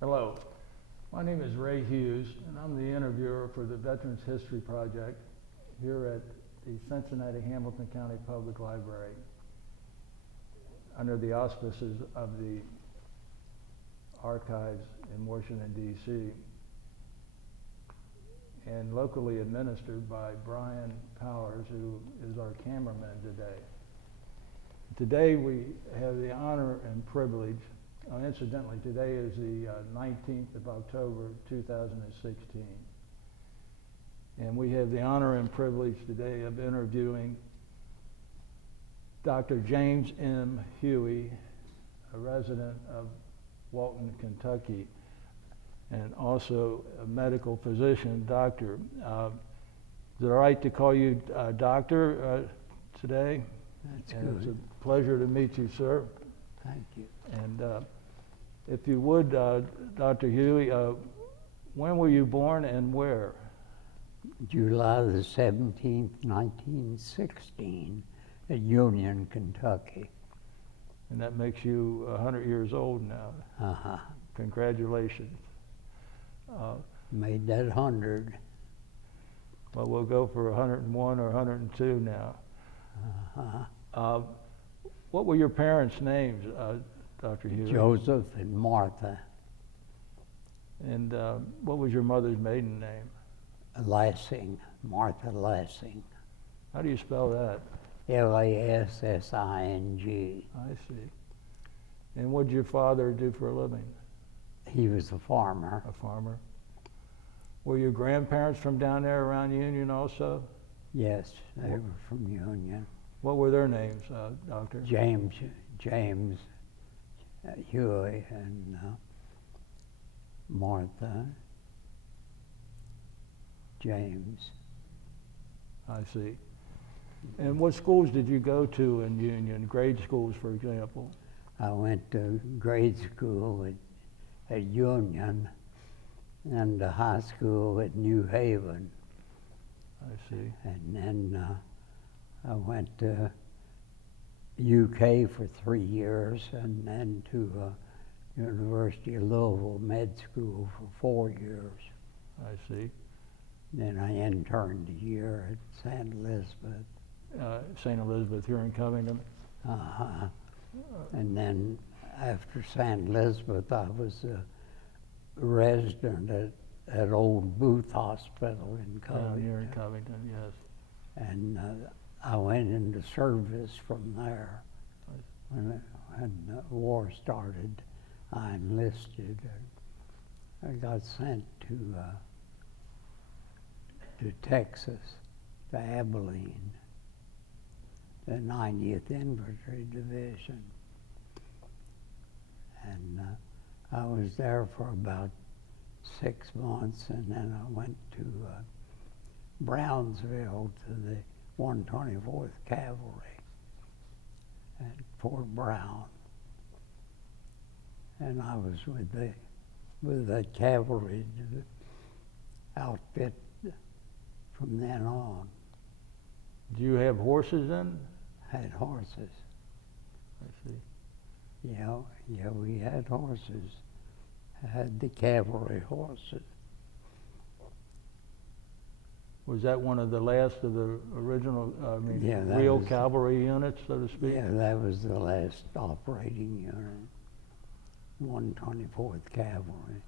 Hello, my name is Ray Hughes, and I'm the interviewer for the Veterans History Project here at the Cincinnati Hamilton County Public Library under the auspices of the Archives in Washington, D.C., and locally administered by Brian Powers, who is our cameraman today. Today we have the honor and privilege, incidentally, today is the 19th of October, 2016. And we have the honor and privilege today of interviewing Dr. James M. Huey, a resident of Walton, Kentucky, and also a medical physician, doctor. Is it all right to call you doctor today? That's and good. It's a pleasure to meet you, sir. Thank you. And if you would, Dr. Huey, when were you born and where? July the 17th, 1916, at Union, Kentucky. And that makes you 100 years old now. Uh-huh. Congratulations. Made that 100. Well, we'll go for 101 or 102 now. Uh-huh. What were your parents' names, Dr. Huey? Joseph and Martha And what was your mother's maiden name? Lassing, Martha Lassing, How do you spell that? Lassing. I see. And what did your father do for a living? He was a farmer. A farmer. Were your grandparents from down there around Union also? Yes, they were from Union. What were their names, Doctor? James Huey and Martha James. I see. And what schools did you go to in Union? Grade schools, for example? I went to grade school at Union and to high school at New Haven. I see. And then I went to UK for 3 years and then to University of Louisville Med School for 4 years. I see. Then I interned a year at St. Elizabeth. St. Elizabeth here in Covington? Uh-huh. And then after St. Elizabeth, I was a resident at Old Booth Hospital in Covington. Down here in Covington, yes. And I went into service from there. When the war started, I enlisted. I got sent to Texas, to Abilene, the 90th Infantry Division. And I was there for about 6 months, and then I went to Brownsville to the 124th Cavalry at Fort Brown. And I was with the cavalry outfit from then on. Do you have horses then? Had horses. I see. Yeah, we had horses. Had the cavalry horses. Was that one of the last of the original, Yeah, that real was- cavalry units, so to speak? Yeah, that was the last operating unit, 124th Cavalry.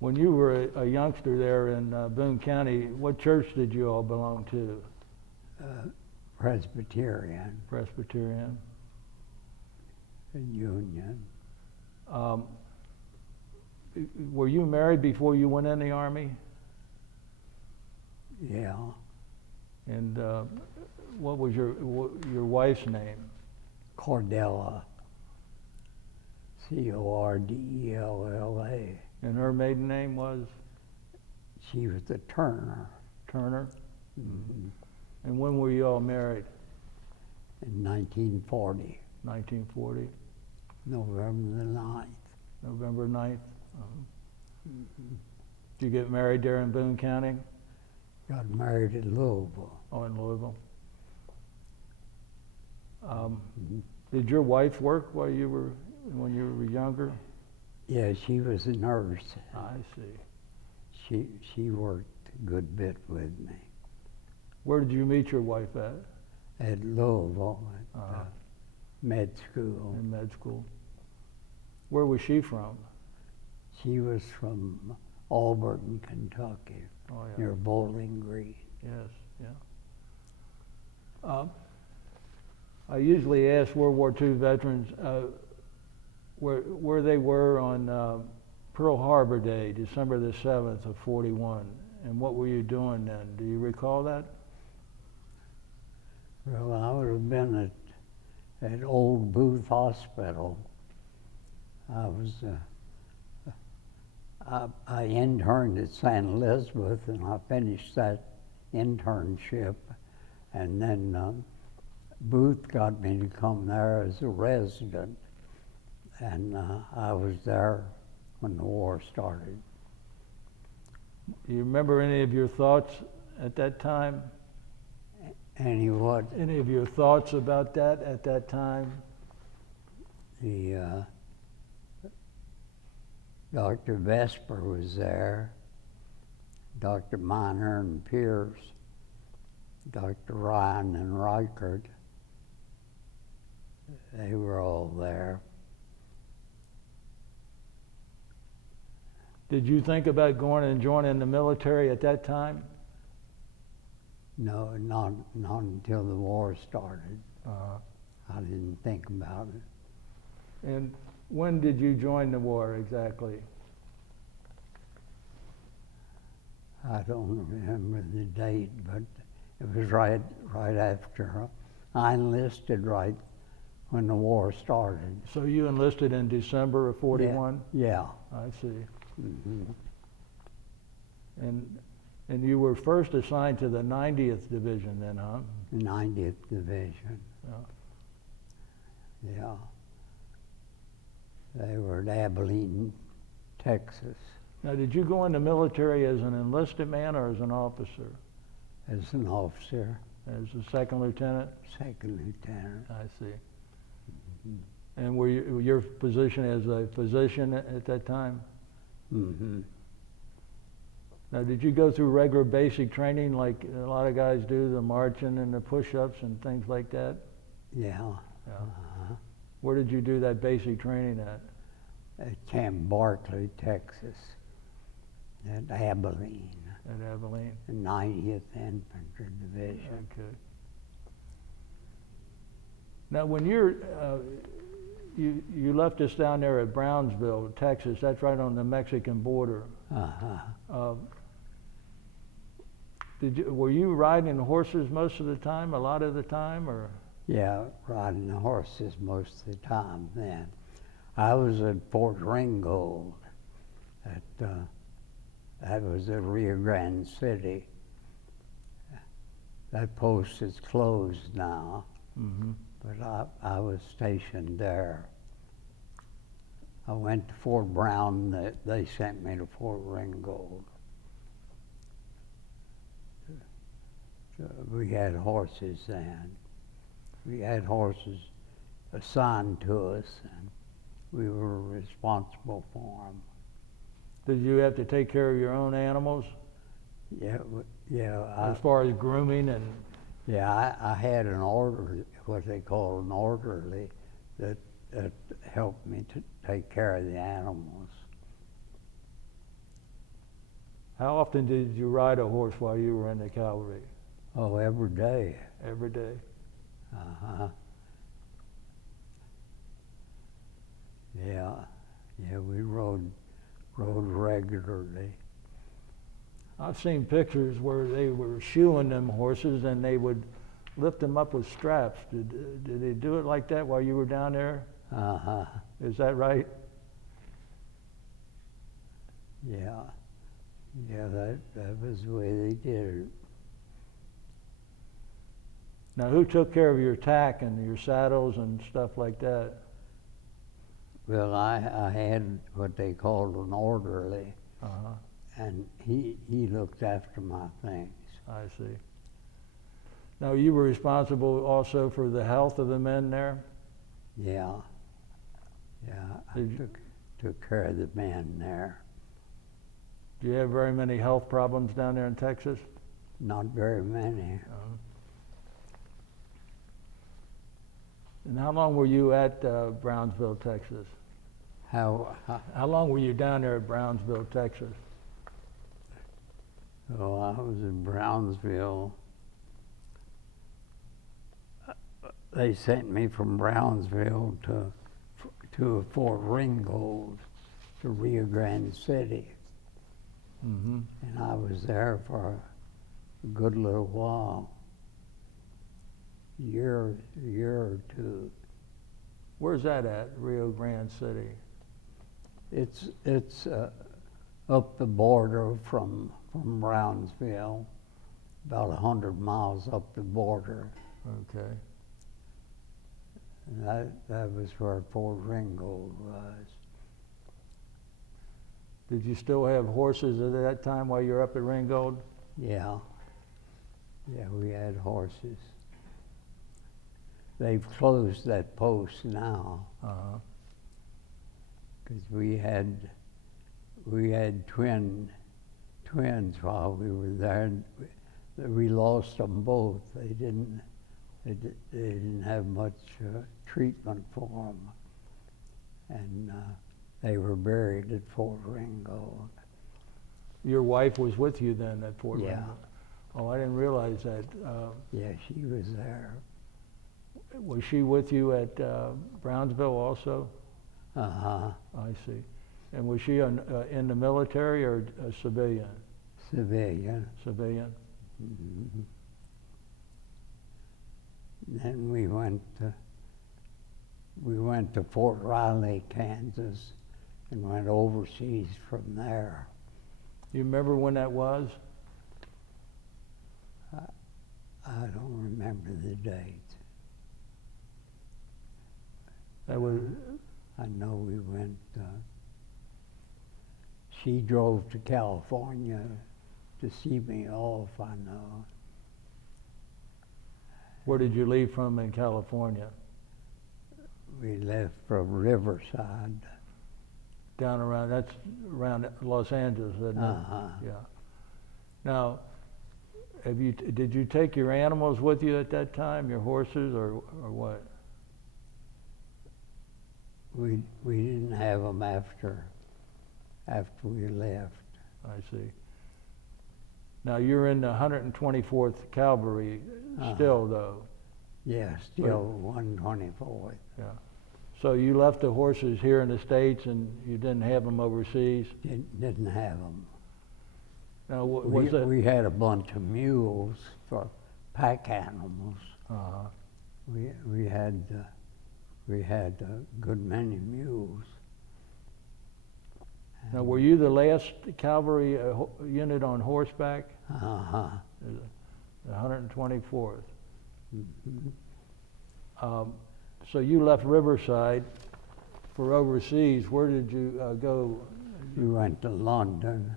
When you were a youngster there in Boone County, what church did you all belong to? Presbyterian Presbyterian? in Union. Were you married before you went in the Army? Yeah, And what was your wife's name? Cordella, Cordella. And her maiden name was She was a Turner. Turner? Mhm. And when were you all married? In 1940, 1940? November the 9th. November 9th? Did you get married there in Boone County? Got married in Louisville. Oh, in Louisville? Did your wife work while you were when you were younger? Yeah, she was a nurse. I see. She worked a good bit with me Where did you meet your wife at Louisville at Uh-huh. med school. in med school? Where was she from? She was from Auburn, Kentucky, Oh, yeah. near Bowling Green. Yes, yeah. I usually ask World War II veterans where they were on Pearl Harbor Day, December the 7th of 41, and what were you doing then? Do you recall that? Well, I would have been at Old Booth Hospital. I was I interned at St. Elizabeth, and I finished that internship, and then Booth got me to come there as a resident, and I was there when the war started. Do you remember any of your thoughts at that time? Any what? Any of your thoughts about that at that time? The Dr. Vesper was there, Dr. Miner and Pierce, Dr. Ryan and Reichert. They were all there. Did you think about going and joining the military at that time? No, not until the war started. Uh, I didn't think about it. and when did you join the war exactly? I don't remember the date, but it was right after I enlisted, right when the war started. So you enlisted in December of 41? Yeah. I see. Mm-hmm. And you were first assigned to the 90th Division then, huh? 90th Division. Yeah. Yeah. They were at Abilene, Texas, Now, did you go in the military as an enlisted man or as an officer? as an officer, As a second lieutenant? second lieutenant. I see. And were your position as a physician at that time? Mm-hmm. Now, did you go through regular basic training like a lot of guys do, the marching and the push-ups and things like that? Yeah. Yeah. Uh-huh. Where did you do that basic training at? At Camp Barkley, Texas, at Abilene, At Abilene? the 90th Infantry Division. Okay. Now, when you left us down there at Brownsville, Texas, that's right on the Mexican border. Uh-huh. Were you riding horses most of the time, a lot of the time, or? Yeah, riding the horses most of the time then. I was at Fort Ringgold. That was at Rio Grande City. That post is closed now, Mm-hmm. but I was stationed there. I went to Fort Brown. They sent me to Fort Ringgold. So we had horses then. We had horses assigned to us, and we were responsible for them. Did you have to take care of your own animals Yeah, yeah. as far as grooming and? Yeah, I had an orderly, what they call an orderly, that helped me to take care of the animals. How often did you ride a horse while you were in the cavalry? Oh, every day. Every day. Uh-huh. Yeah, we rode regularly. I've seen pictures where they were shoeing them horses and they would lift them up with straps. Did they do it like that while you were down there? Uh-huh. Is that right? Yeah, that was the way they did it. Now, who took care of your tack and your saddles and stuff like that? Well, I had what they called an orderly, Uh-huh. and he looked after my things. I see. Now, you were responsible also for the health of the men there? Yeah. Yeah, I Did you- took care of the men there. Do you have very many health problems down there in Texas? Not very many. And how long were you at Brownsville, Texas? How How long were you down there at Brownsville, Texas? well, I was in Brownsville. They sent me from Brownsville to Fort Ringgold, to Rio Grande City, Mm-hmm. and I was there for a good little while, year or two. Where's that at, Rio Grande City? It's up the border from Brownsville, about 100 miles up the border. Okay. And that was where Fort Ringgold was. Did you still have horses at that time while you were up at Ringgold? Yeah. Yeah, we had horses. They've closed that post now, Uh-huh. because we had twins while we were there. And we lost them both. They didn't have much treatment for them, and they were buried at Fort Ringgold. Your wife was with you then at Fort Yeah. Ringgold? Oh, I didn't realize that. Yeah, she was there. Was she with you at Brownsville also? Uh-huh. I see. And was she in the military or a civilian? Civilian. Civilian. Mhm. Then we went to Fort Riley, Kansas, and went overseas from there. You remember when that was? I don't remember the date. That was. I know we went. She drove to California to see me off. I know. Where did you leave from in California? We left from Riverside. Down around, that's around Los Angeles, isn't it? Uh-huh. Yeah. Now, did you take your animals with you at that time, your horses, or what? We didn't have them after we left. I see. Now, you're in the 124th Calvary still, though. Yeah, still 124th. Yeah. So you left the horses here in the States and you didn't have them overseas? Didn't have them. Now, was that? We had a bunch of mules for pack animals. Uh-huh. We had a good many mules. Now, were you the last Cavalry unit on horseback? Uh-huh. The 124th. Mm-hmm. So you left Riverside for overseas. Where did you go? We went to London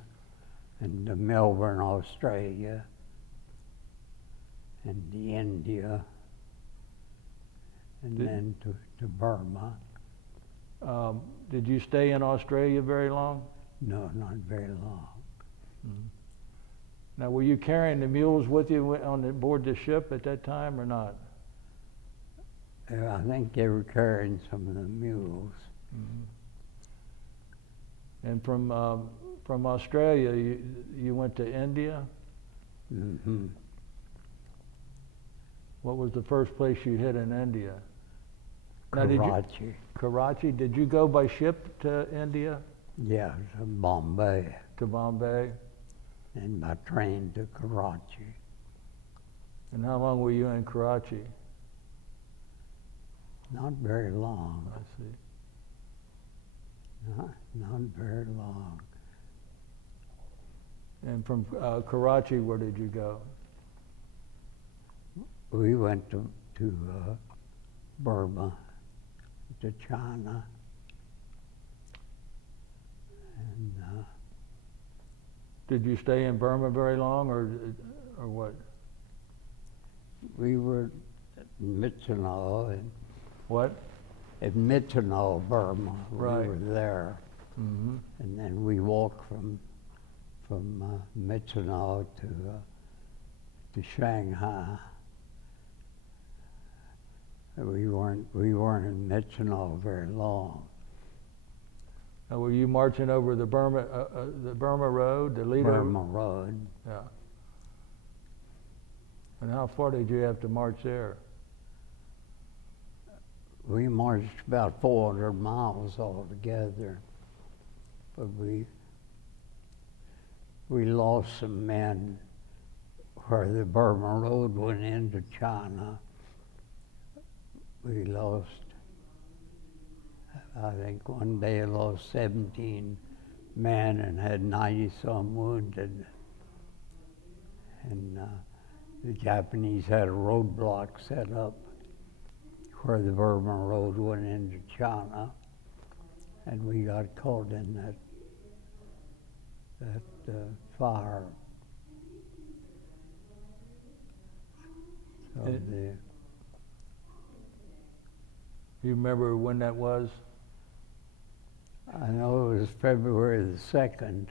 and to Melbourne, Australia, and to India, and then to Burma. Did you stay in Australia very long? No, not very long. Mm-hmm. Now, were you carrying the mules with you on board the ship at that time or not? I think they were carrying some of the mules. Mm-hmm. And from Australia, you went to India? Mm-hmm. What was the first place you hit in India? Karachi. Karachi. Did you go by ship to India? Yeah, to Bombay, To Bombay? and by train to Karachi. And how long were you in Karachi? Not very long. I see. Not very long. And from Karachi, where did you go? We went to Burma, to China, and Did you stay in Burma very long, or what? we were in Mitsunal, and What? at Myitkyina, Burma. Right. We were there, Mm-hmm. and then we walked from Myitkyina to Shanghai. We weren't in Myitkyina very long. Now, were you marching over the Burma Road, the Lido? Burma Road. Yeah. And how far did you have to march there? We marched about 400 miles altogether, but we lost some men where the Burma Road went into China. We lost, I think one day I lost 17 men and had 90-some wounded. And the Japanese had a roadblock set up where the Burma Road went into China, and we got caught in that fire. So You remember when that was? I know it was February the 2nd.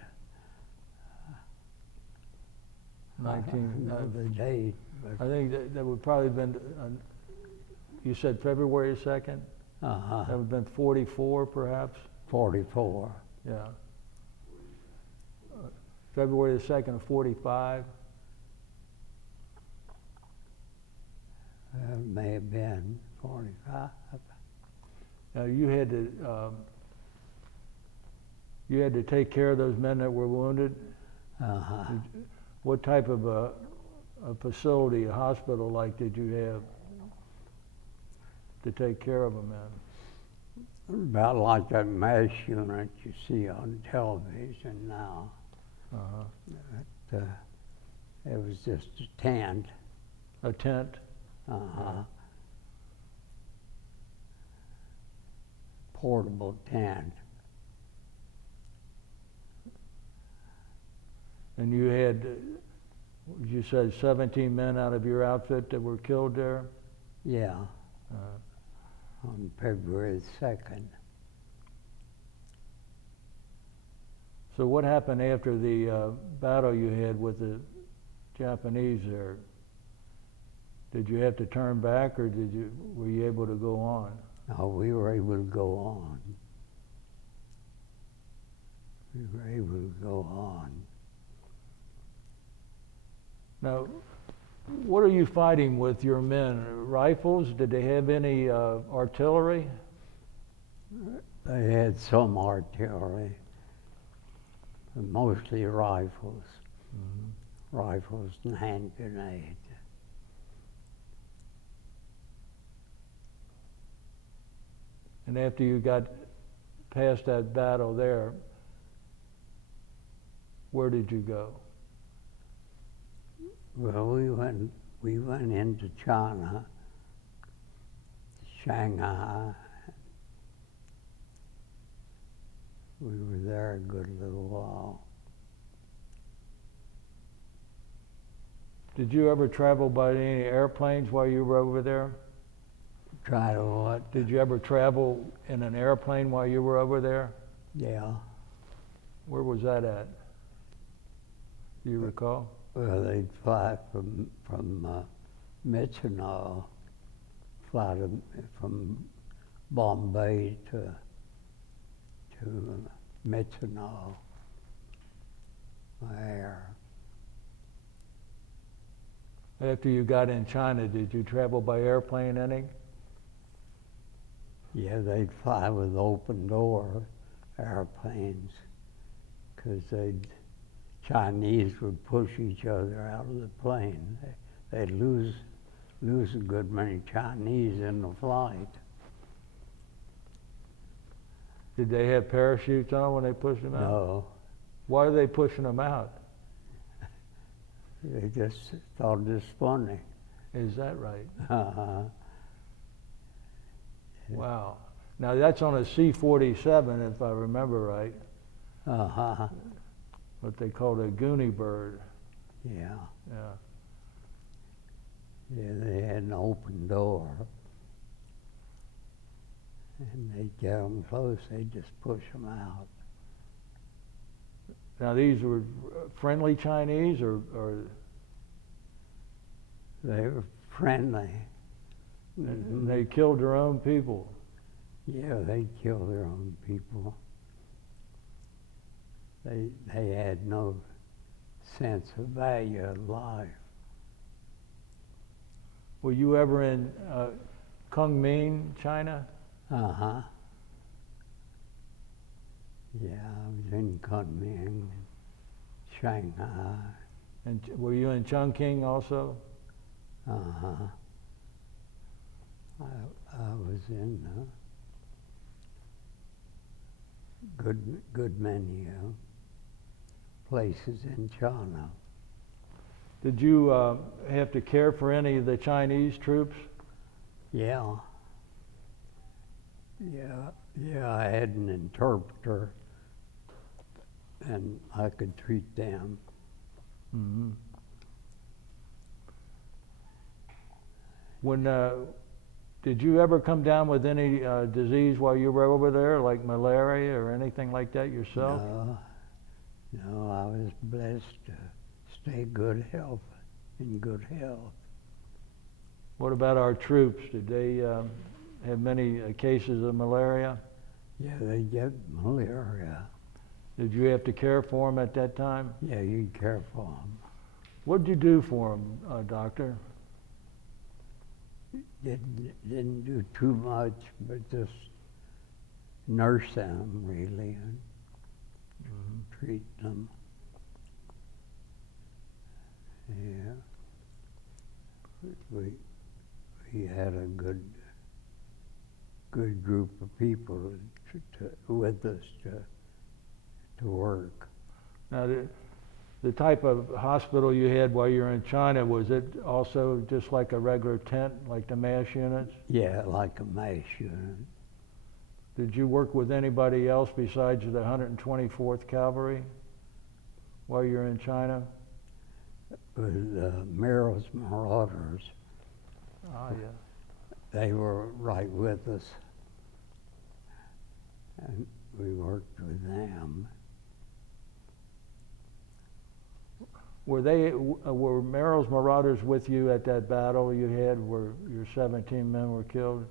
I don't know the date, but I think that would probably have been, you said February 2nd? That would have been 44 perhaps? 44. Yeah. February the 2nd of 45? May have been 45. Now you had to take care of those men that were wounded? What type of a facility, a hospital like did you have to take care of them in? About like that mesh unit you see on television now. It was just a tent. A tent? Portable tent. And you had, you said 17 men out of your outfit that were killed there? Yeah. On February 2nd. So what happened after the battle you had with the Japanese there? Did you have to turn back, or were you able to go on? No, we were able to go on. We were able to go on. Now, What are you fighting with your men? Rifles? Did they have any artillery? they had some artillery, but mostly rifles. Rifles and hand grenades. And after you got past that battle there, where did you go? Well, we went into China, Shanghai. We were there a good little while. Did you ever travel by any airplanes while you were over there? Try to what? Did you ever travel in an airplane while you were over there? Yeah. Where was that at? Do you recall? Well, they'd fly from Myitkyina, fly from Bombay to Myitkyina by air. After you got in China, did you travel by airplane any? Yeah, they'd fly with open door airplanes, because Chinese would push each other out of the plane. They'd lose a good many Chinese in the flight. Did they have parachutes on when they pushed them out? No, Why are they pushing them out? they just thought it was funny. Is that right? Uh-huh. Wow. Now that's on a C-47, if I remember right. Uh-huh. What they called a Goonie bird. Yeah. Yeah. Yeah, they had an open door. and they get them close, they just push them out. Now these were friendly Chinese or They were friendly. and they killed their own people? Yeah, they kill their own people. They had no sense of value of life. Were you ever in Kunming, China? Uh-huh. Yeah, I was in Kunming, Shanghai. And were you in Chongqing also? Uh-huh. I was in good many places in China. Did you have to care for any of the Chinese troops? Yeah. I had an interpreter, and I could treat them. Mm-hmm. When did you ever come down with any disease while you were over there, like malaria or anything like that yourself? No, I was blessed to stay in good health. What about our troops? Did they have many cases of malaria? Yeah, they get malaria. Did you have to care for them at that time? Yeah, you care for them. What did you do for them, doctor? Didn't do too much, but just nurse them really and treat them. Yeah, we had a good group of people with us to work. Now, the type of hospital you had while you were in China, was it also just like a regular tent, like the MASH units? Yeah, like a MASH unit. Did you work with anybody else besides the 124th Calvary while you were in China? With Merrill's Marauders. Ah, yeah. They were right with us, and we worked with them. Were Merrill's Marauders with you at that battle you had where your 17 men were killed?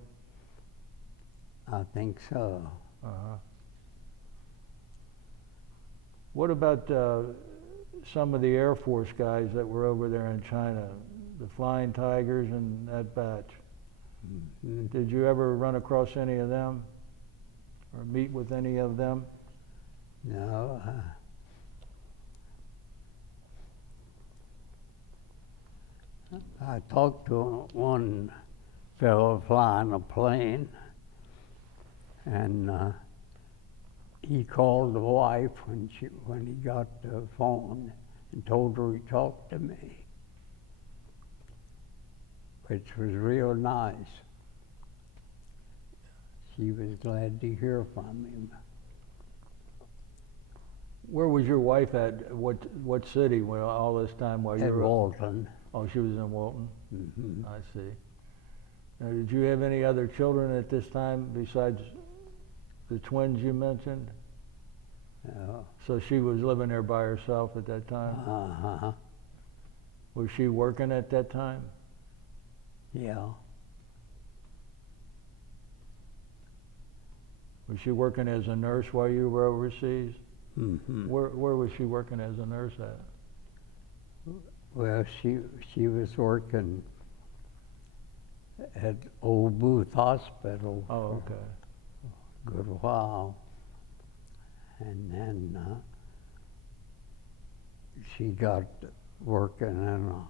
I think so. Uh-huh. What about some of the Air Force guys that were over there in China, the Flying Tigers and that batch? Mm-hmm. Did you ever run across any of them or meet with any of them? No. I talked to one fellow flying a plane, and he called the wife when he got the phone and told her he talked to me, which was real nice. She was glad to hear from him. Where was your wife at? What city all this time while you At were? Walton. Oh, she was in Walton. Mm-hmm. I see. Now, did you have any other children at this time besides the twins you mentioned? Yeah. So she was living there by herself at that time? Uh-huh. Was she working at that time? Yeah. Was she working as a nurse while you were overseas? Mm-hmm. Where was she working as a nurse at? Well, she was working at Old Booth Hospital Oh, for okay. a good while, and then she got working in a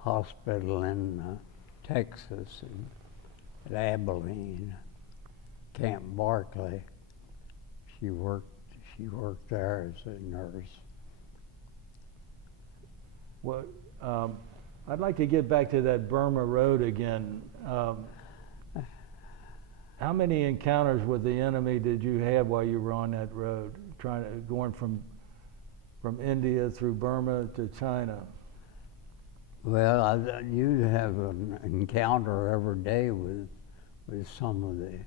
hospital in Texas, at Abilene, Camp Barkley. She worked there as a nurse. Well, I'd like to get back to that Burma road again. How many encounters with the enemy did you have while you were on that road, going from India through Burma to China? Well, you have an encounter every day with some of the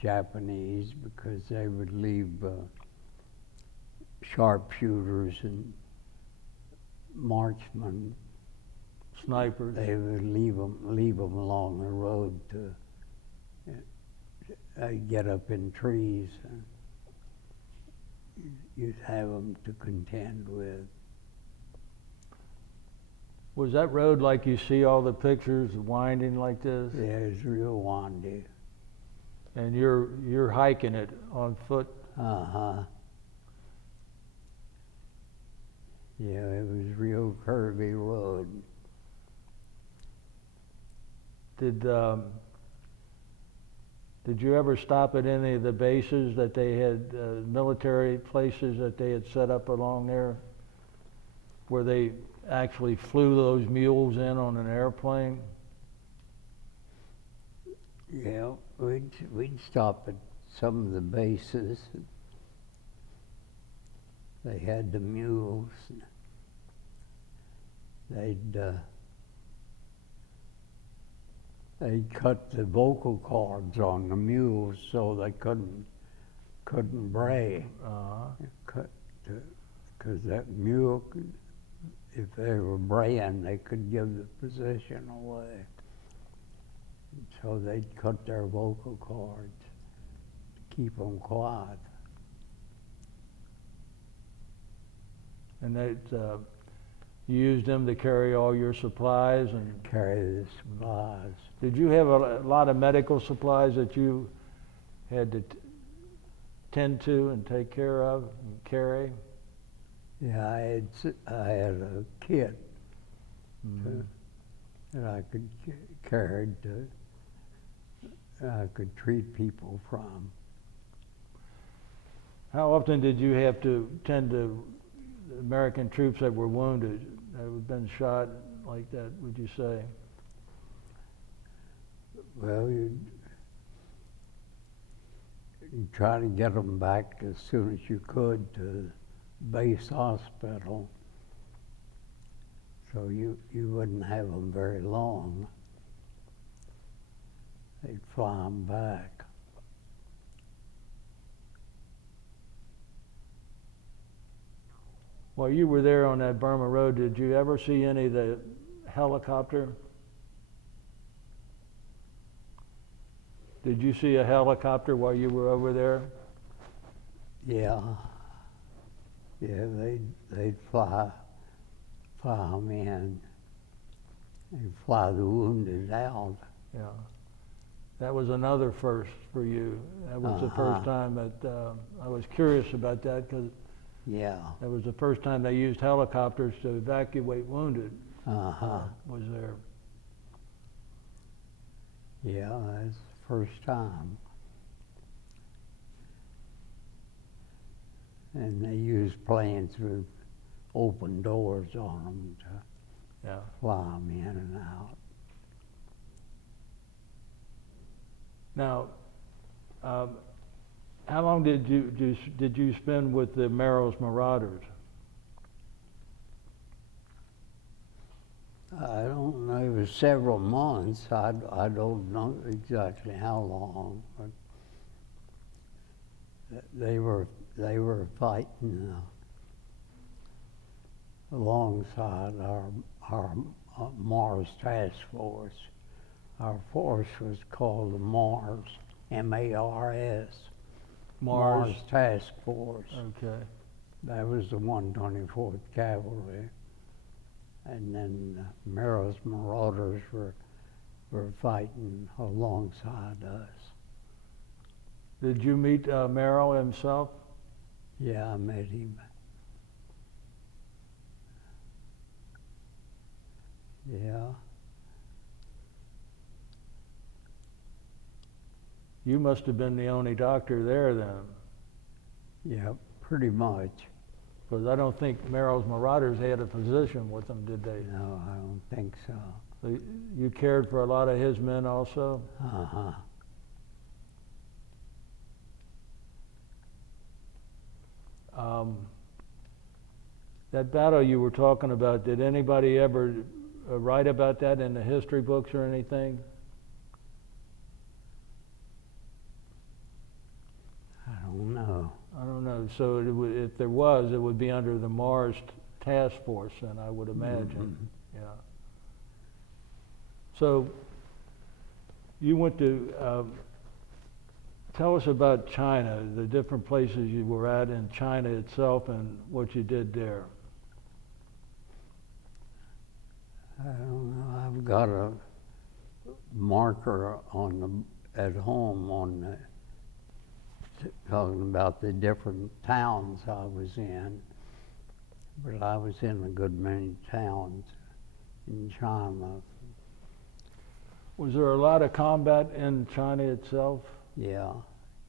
Japanese because they would leave sharpshooters and marksmen. Snipers. They would leave them along the road to get up in trees. And you'd have them to contend with. Was that road like you see all the pictures, winding like this? Yeah, it's real windy. And you're hiking it on foot? Uh-huh. Yeah, it was real curvy road. Did you ever stop at any of the bases that they had, military places that they had set up along there, where they actually flew those mules in on an airplane? Yeah, we'd stop at some of the bases. They had the mules. They'd cut the vocal cords on the mules so they couldn't bray. Because that mule, if they were braying, they could give the position away. So they'd cut their vocal cords to keep them quiet. And you used them to carry all your supplies and carry the supplies. Did you have a lot of medical supplies that you had to tend to and take care of and carry? Yeah, I had a kit that I could carry I could treat people from. How often did you have to tend to American troops that were wounded, that had been shot like that, would you say? Well, you try to get them back as soon as you could to base hospital, so you wouldn't have them very long. They'd fly them back. While you were there on that Burma road, did you ever see any of the helicopter? Did you see a helicopter while you were over there? Yeah. Yeah, they'd fly them in. They'd fly the wounded out. Yeah. That was another first for you. That was the first time that I was curious about that, because that was the first time they used helicopters to evacuate wounded. Was there? Yeah, that's the first time. And they used planes with open doors on them to fly them in and out. Now, how long did you spend with the Merrill's Marauders? I don't know. It was several months. I don't know exactly how long, but they were fighting alongside our Mars task force. Our force was called the Mars, M-A-R-S. Mars Task Force. Okay. That was the 124th Cavalry. And then Merrill's Marauders were fighting alongside us. Did you meet Merrill himself? Yeah, I met him. Yeah. You must have been the only doctor there then. Yeah, pretty much. Because I don't think Merrill's Marauders had a physician with them, did they? No, I don't think so. You cared for a lot of his men also? That battle you were talking about, did anybody ever write about that in the history books or anything? I don't know. So it would, if there was, it would be under the Mars task force, and I would imagine. Yeah. So you went to. Tell us about China, the different places you were at in China itself, and what you did there. I don't know. I've got a marker on the at home on the, talking about the different towns I was in, but I was in a good many towns in China. Was there a lot of combat in China itself? Yeah,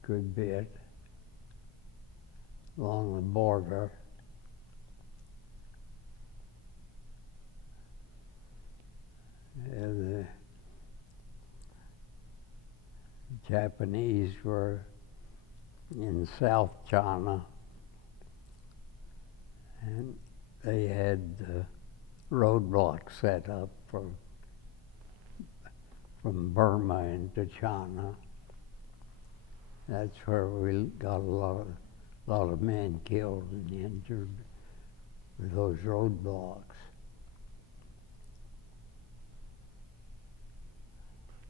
good bit along the border. The Japanese were in South China, and they had roadblocks set up from Burma into China. That's where we got a lot of men killed and injured with those roadblocks.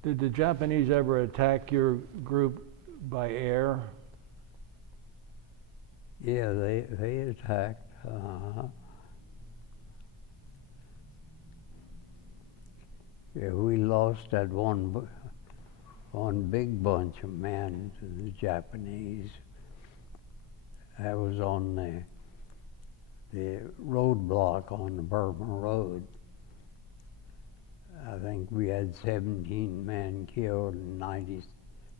Did the Japanese ever attack your group by air? Yeah, they attacked. Yeah, we lost that one big bunch of men to the Japanese. That was on the roadblock on the Burma Road. I think we had 17 men killed and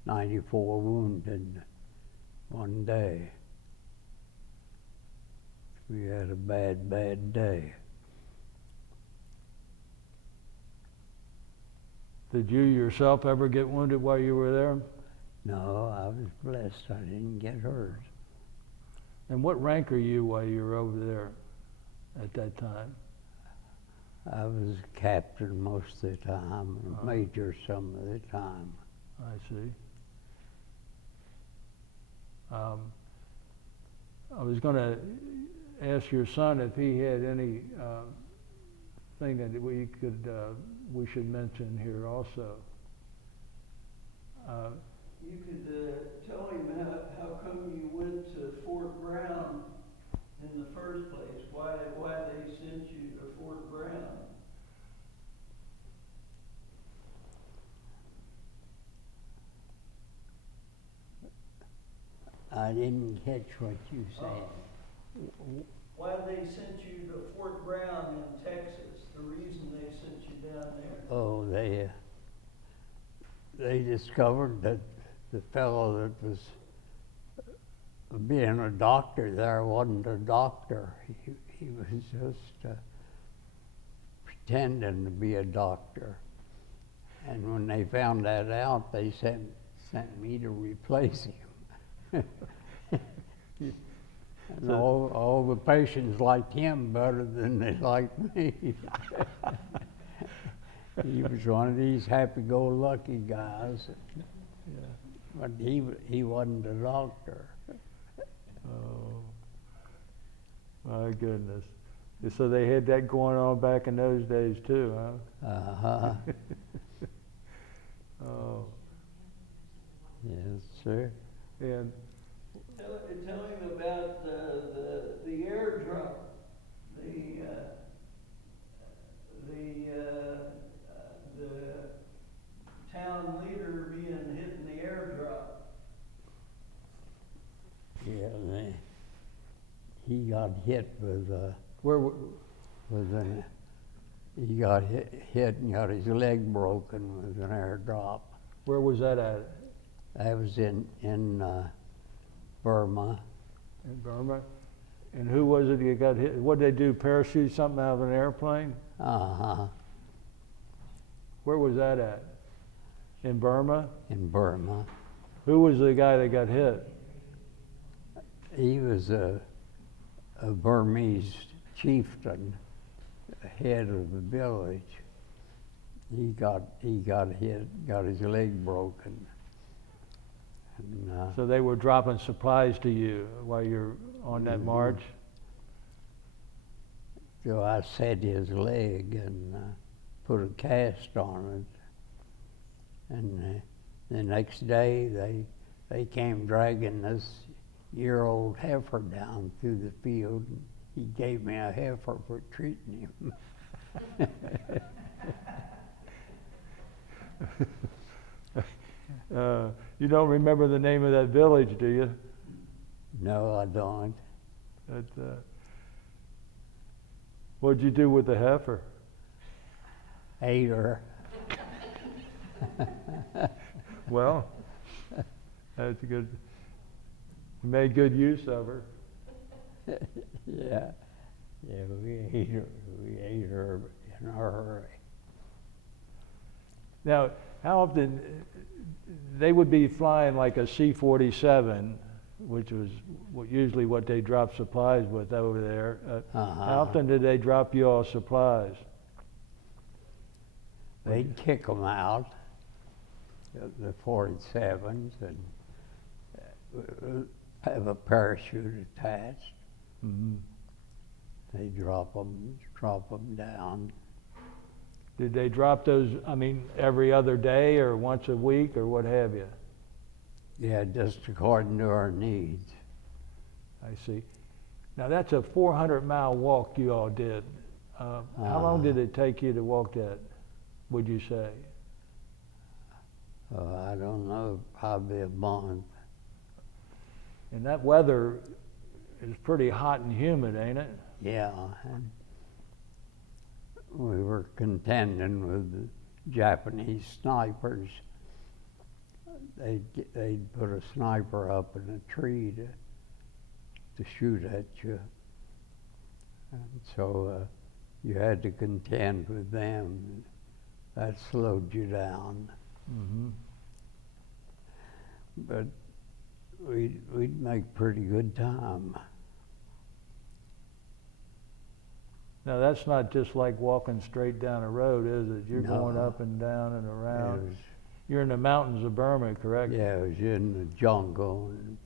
94 wounded one day. We had a bad day. Did you yourself ever get wounded while you were there? No, I was blessed. I didn't get hurt. And what rank are you while you were over there at that time? I was captain most of the time, and major some of the time. I see. I was going to ask your son if he had any thing that we should mention here also. You could tell him how come you went to Fort Brown in the first place. Why they sent you to Fort Brown? I didn't catch what you said. Why they sent you to Fort Brown in Texas? The reason they sent you down there? Oh, they discovered that the fellow that was being a doctor there wasn't a doctor. He was just pretending to be a doctor. And when they found that out, they sent me to replace him. And all the patients liked him better than they liked me. He was one of these happy-go-lucky guys. Yeah. But he wasn't a doctor. Oh, my goodness. So they had that going on back in those days too, huh? Uh-huh. Oh. Yes, sir. And tell him about the airdrop, the town leader being hit in the airdrop. Yeah, he got hit with he got hit and got his leg broken with an airdrop. where was that at? I was in Burma. In Burma? And who was it that got hit? What did they do, parachute something out of an airplane? Uh-huh. Where was that at? In Burma? In Burma. Who was the guy that got hit? He was a Burmese chieftain, head of the village. He got hit, got his leg broken. And, So they were dropping supplies to you while you're on that march? so I set his leg and put a cast on it. And the next day they came dragging this year-old heifer down through the field. And he gave me a heifer for treating him. You don't remember the name of that village, do you? No, I don't. What'd you do with the heifer? Ate her. Well, that's good. You made good use of her. Yeah, we ate her. We ate her in a hurry. Now, how often they would be flying like a C-47, which was usually what they drop supplies with over there. How often did they drop you all supplies? They'd kick them out, the 47s, and have a parachute attached. Mm-hmm. They drop them down. Did they drop those, every other day or once a week or what have you? Yeah, just according to our needs. I see. Now that's a 400-mile walk you all did. How long did it take you to walk that, would you say? I don't know, probably a month. And that weather is pretty hot and humid, ain't it? Yeah, and we were contending with the Japanese snipers. They'd put a sniper up in a tree to shoot at you. And so you had to contend with them. That slowed you down. Mm-hmm. But we'd make pretty good time. Now that's not just like walking straight down a road, is it? You're going up and down and around. You're in the mountains of Burma, correct? Yeah, it was in the jungle and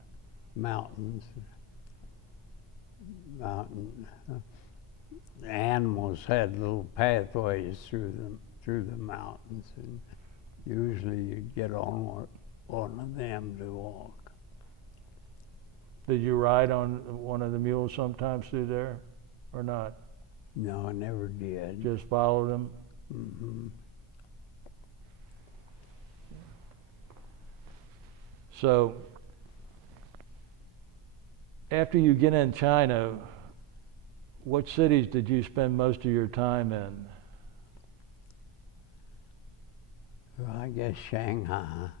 mountains. The animals had little pathways through the mountains, and usually you'd get on one of them to walk. Did you ride on one of the mules sometimes through there, or not? No, I never did. Just followed them? Mm-hmm. So, after you get in China, what cities did you spend most of your time in? Well, I guess Shanghai.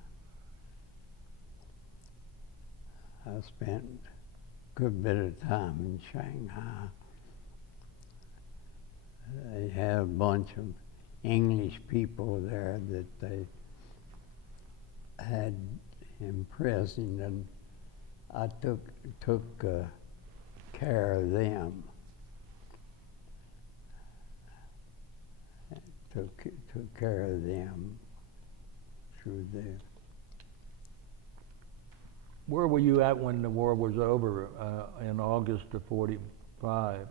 I spent a good bit of time in Shanghai. They had a bunch of English people there that they had imprisoned, and I took care of them. Took care of them through there. Where were you at when the war was over in August of '45?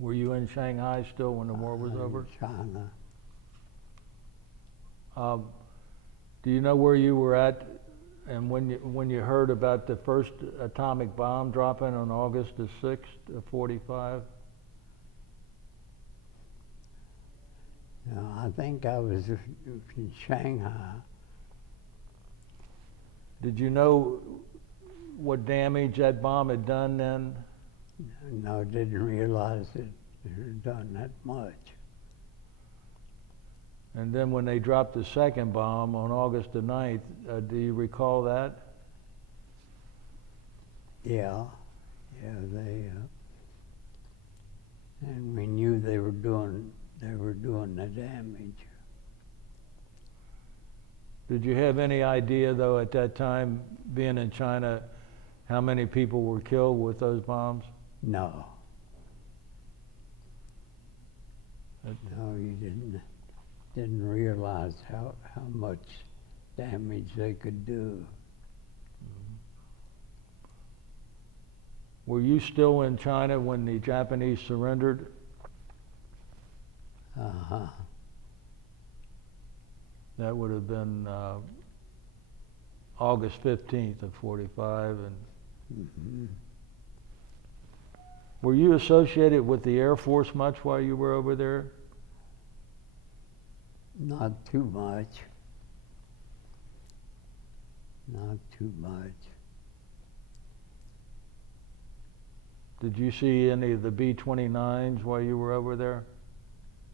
Were you in Shanghai still when the war was over? China. Do you know where you were at and when you heard about the first atomic bomb dropping on August the 6th of '45? No, I think I was in Shanghai. Did you know what damage that bomb had done then? No, I didn't realize it had done that much. And then when they dropped the second bomb on August the 9th, do you recall that? Yeah, they, and we knew they were doing the damage. Did you have any idea, though, at that time, being in China, how many people were killed with those bombs? No. No, you didn't realize how much damage they could do. Were you still in China when the Japanese surrendered? Uh-huh. That would have been August 15th of 45. And Mm-hmm. were you associated with the Air Force much while you were over there? Not too much. Not too much. Did you see any of the B-29s while you were over there?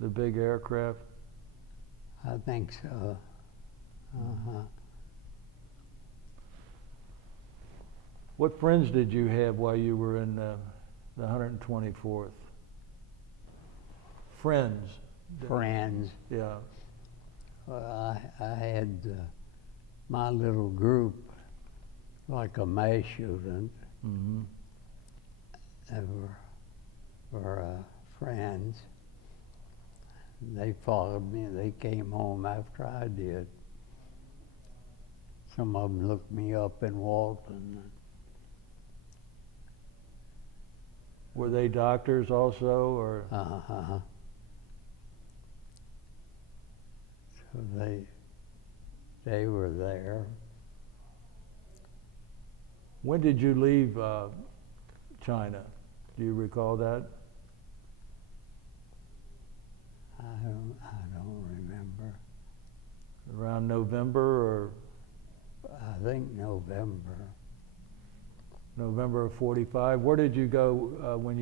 The big aircraft? I think so. Uh-huh. What friends did you have while you were in the 124th? Friends. Friends. Yeah. Well, I had my little group, like a May student, Mm-hmm. that were friends. They followed me. They came home after I did. Some of them looked me up in Walton. Were they doctors also, or? Uh-huh. So they were there. When did you leave China? Do you recall that? I don't remember. Around November or I think November. November of 45? Where did you go when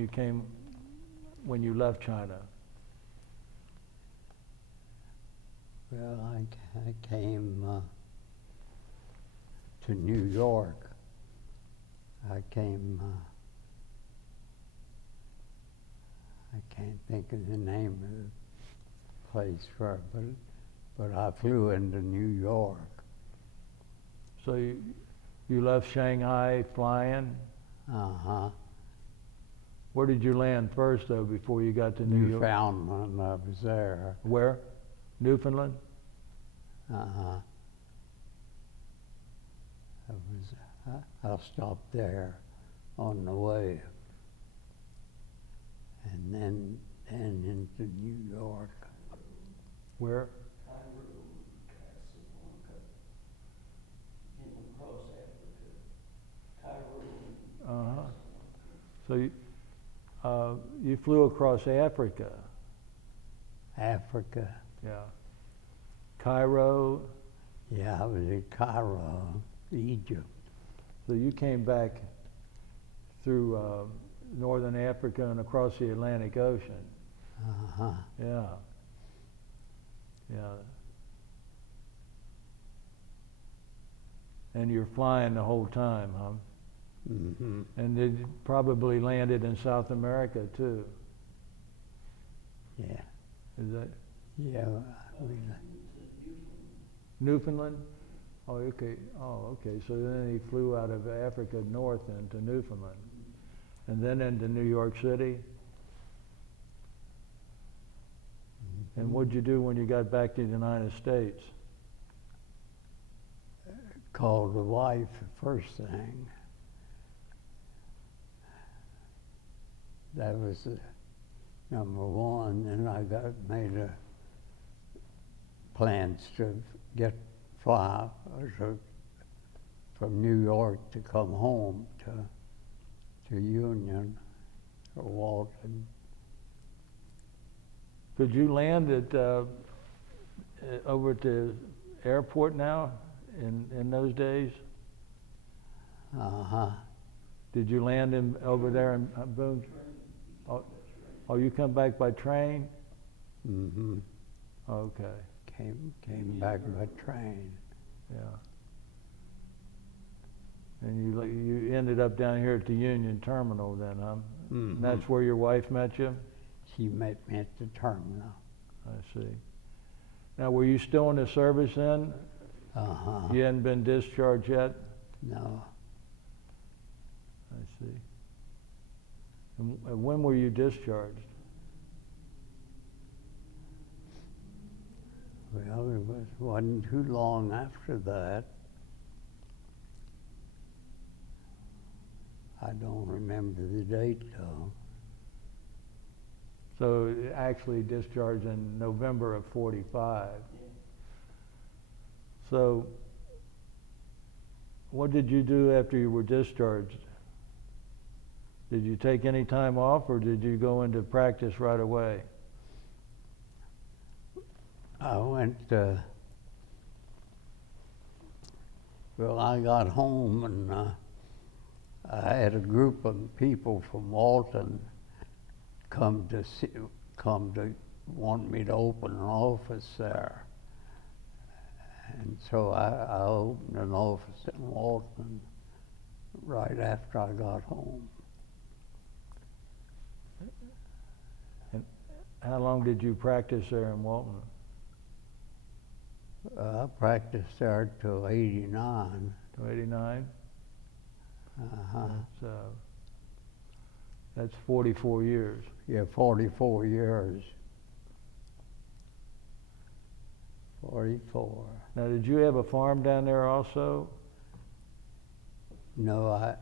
you left China? Well, I came to New York. I came, I can't think of the name of the place for it, but I flew into New York. So you left Shanghai flying? Uh-huh. Where did you land first, though, before you got to New York? Newfoundland, I was there. Where? Newfoundland? Uh-huh. I stopped there on the way, and then into New York. Where? Uh-huh. So you flew across Africa. Africa. Yeah. Cairo. Yeah, I was in Cairo, Egypt. So you came back through northern Africa and across the Atlantic Ocean. Uh-huh. Yeah. Yeah. And you're flying the whole time, huh? Mm-hmm. And it probably landed in South America too. Yeah. Is that Yeah. Newfoundland? Oh, okay. Oh, okay. So then he flew out of Africa north into Newfoundland, and then into New York City. Mm-hmm. And what'd you do when you got back to the United States? Called the wife the first thing. That was number one. Then I made plans to fly from New York to come home to Union or Walton. Could you land at over at the airport now in those days? Uh-huh. Did you land over there in Boone? Oh, you come back by train? Mm-hmm. Okay. Came back by train. Yeah. And you ended up down here at the Union Terminal then, huh? Mm-hmm. And that's where your wife met you? She met me at the terminal. I see. Now, were you still in the service then? Uh-huh. You hadn't been discharged yet? No. I see. And when were you discharged? Well, wasn't too long after that. I don't remember the date though. So it actually discharged in November of 45. Yeah. So what did you do after you were discharged? Did you take any time off, or did you go into practice right away? I went, well, I got home and I had a group of people from Walton come to want me to open an office there. And so I opened an office in Walton right after I got home. And how long did you practice there in Walton? I practiced there till '89. To 89? Uh-huh. That's 44 years. Yeah, 44 years. 44. Now, did you have a farm down there also? No, I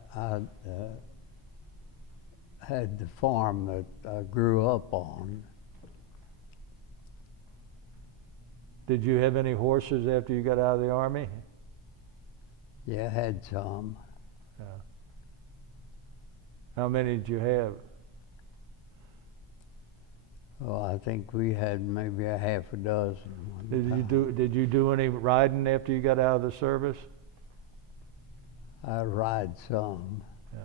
had the farm that I grew up on. Did you have any horses after you got out of the Army? Yeah, I had some. Yeah. How many did you have? Well, I think we had maybe a half a dozen. Did you do any riding after you got out of the service? I ride some, Yeah.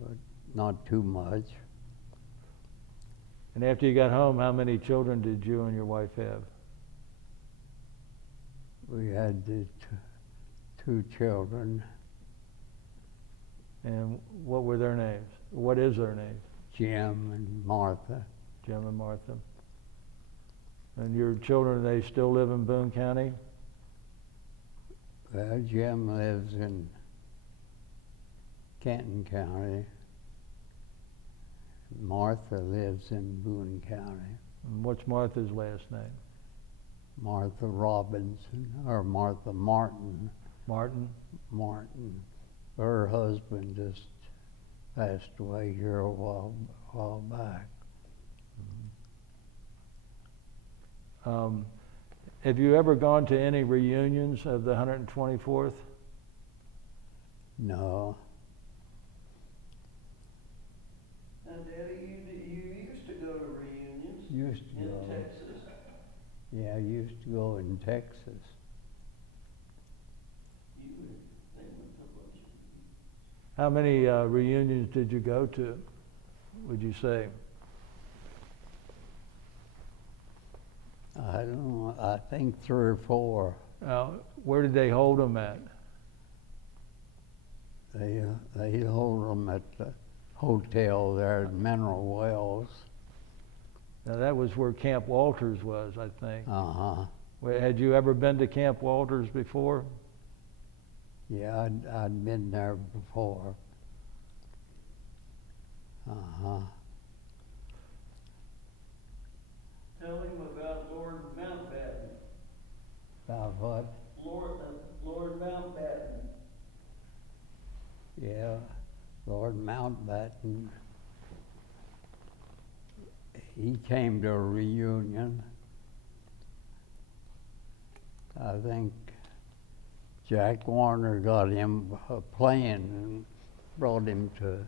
but not too much. And after you got home, how many children did you and your wife have? We had the two children, And what were their names? What is their name? Jim and Martha. Jim and Martha. And your children, they still live in Boone County? Well, Jim lives in Kenton County. Martha lives in Boone County. And what's Martha's last name? Martha Robinson, or Martha Martin. Martin? Martin. Her husband just passed away here a while back. Have you ever gone to any reunions of the 124th? No. Now, Daddy, you used to go to reunions Used to in go. Texas. Yeah, I used to go in Texas. They went to a bunch of How many reunions did you go to, would you say? I don't know, I think 3 or 4. Where did they hold them at? They hold them at the hotel there at Mineral Wells. Now, that was where Camp Walters was, I think. Uh-huh. Had you ever been to Camp Walters before? Yeah, I'd been there before. Uh-huh. Tell him about Lord Mountbatten. About what? Lord Mountbatten. Yeah, Lord Mountbatten. He came to a reunion. I think Jack Warner got him a plane and brought him to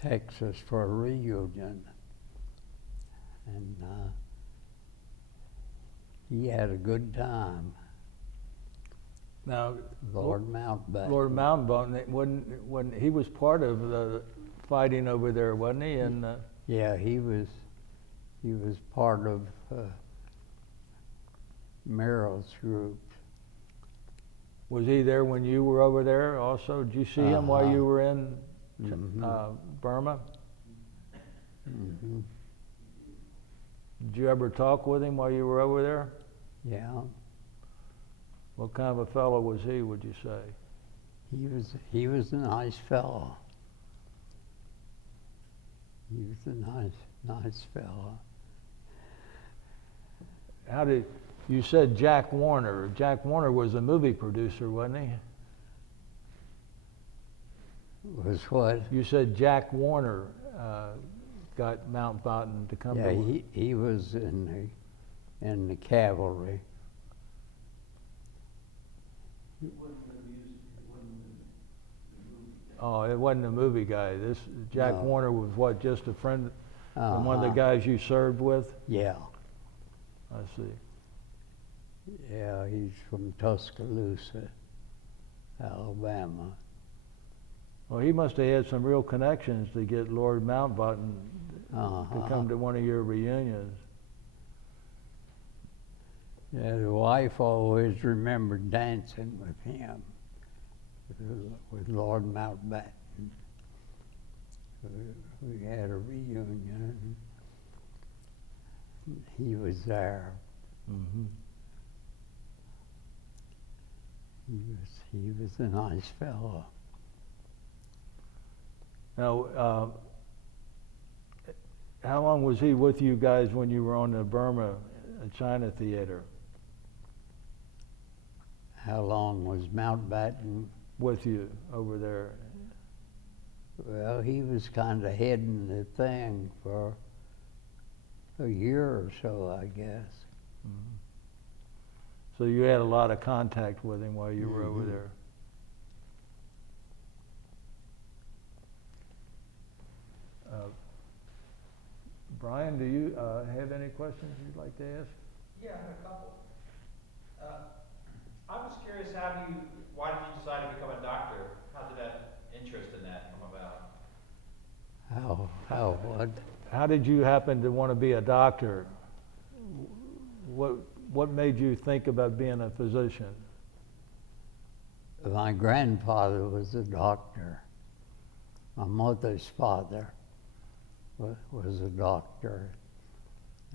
Texas for a reunion. And he had a good time. Now, Lord Mountbatten. Lord Mountbatten, when he was part of the fighting over there, wasn't he? And Yeah, he was part of Merrill's group. was he there when you were over there also? Did you see him while you were in Burma? Mm-hmm. Did you ever talk with him while you were over there? Yeah, What kind of a fellow was he, would you say? he was a nice fellow. He was a nice fellow. how did, you said Jack Warner. Jack Warner was a movie producer, wasn't he? Was what? You said Jack Warner got Mountbatten to come Yeah, to. he was in the cavalry. It wasn't the music, it wasn't the movie. Oh, it wasn't a movie guy. This Jack No. Warner was what? Just a friend, and one of the Uh-huh. guys you served with. Yeah, I see. yeah, he's from Tuscaloosa, Alabama. Well, he must have had some real connections to get Lord Mountbatten to come to one of your reunions. Yeah, the wife always remembered dancing with him, with Lord Mountbatten. We had a reunion. He was there. Mm-hmm. He was a nice fellow. Now, how long was he with you guys when you were on the Burma China Theater? How long was Mountbatten? With you over there? Well, he was kind of heading the thing for a year or so, I guess. Mm-hmm. So you had a lot of contact with him while you were over Mhm. there. Brian, do you have any questions you'd like to ask? Yeah, I have a couple. I was curious, why did you decide to become a doctor? How did that interest in that come about? How what? How did you happen to want to be a doctor? What made you think about being a physician? My grandfather was a doctor. My mother's father was a doctor,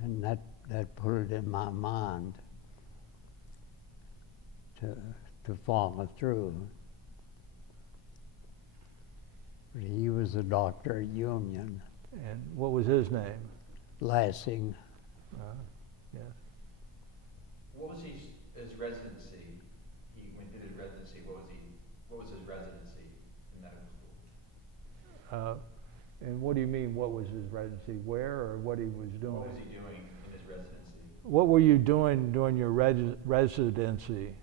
and that put it in my mind to follow through. But he was a doctor at Union, And what was his name? Lassing. Yes. What was his residency? When he did his residency, what was his residency in medical school? And what do you mean, what was his residency? Where or what he was doing? What was he doing in his residency? What were you doing during your residency?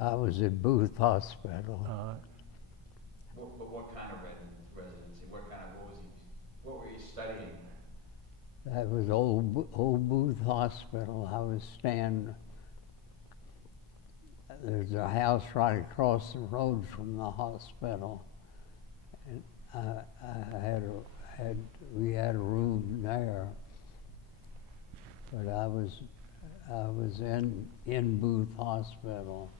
I was at Booth Hospital. What kind of residency? What were you studying? That was old Booth Hospital. I was staying. There's a house right across the road from the hospital, and we had a room there. But I was in Booth Hospital.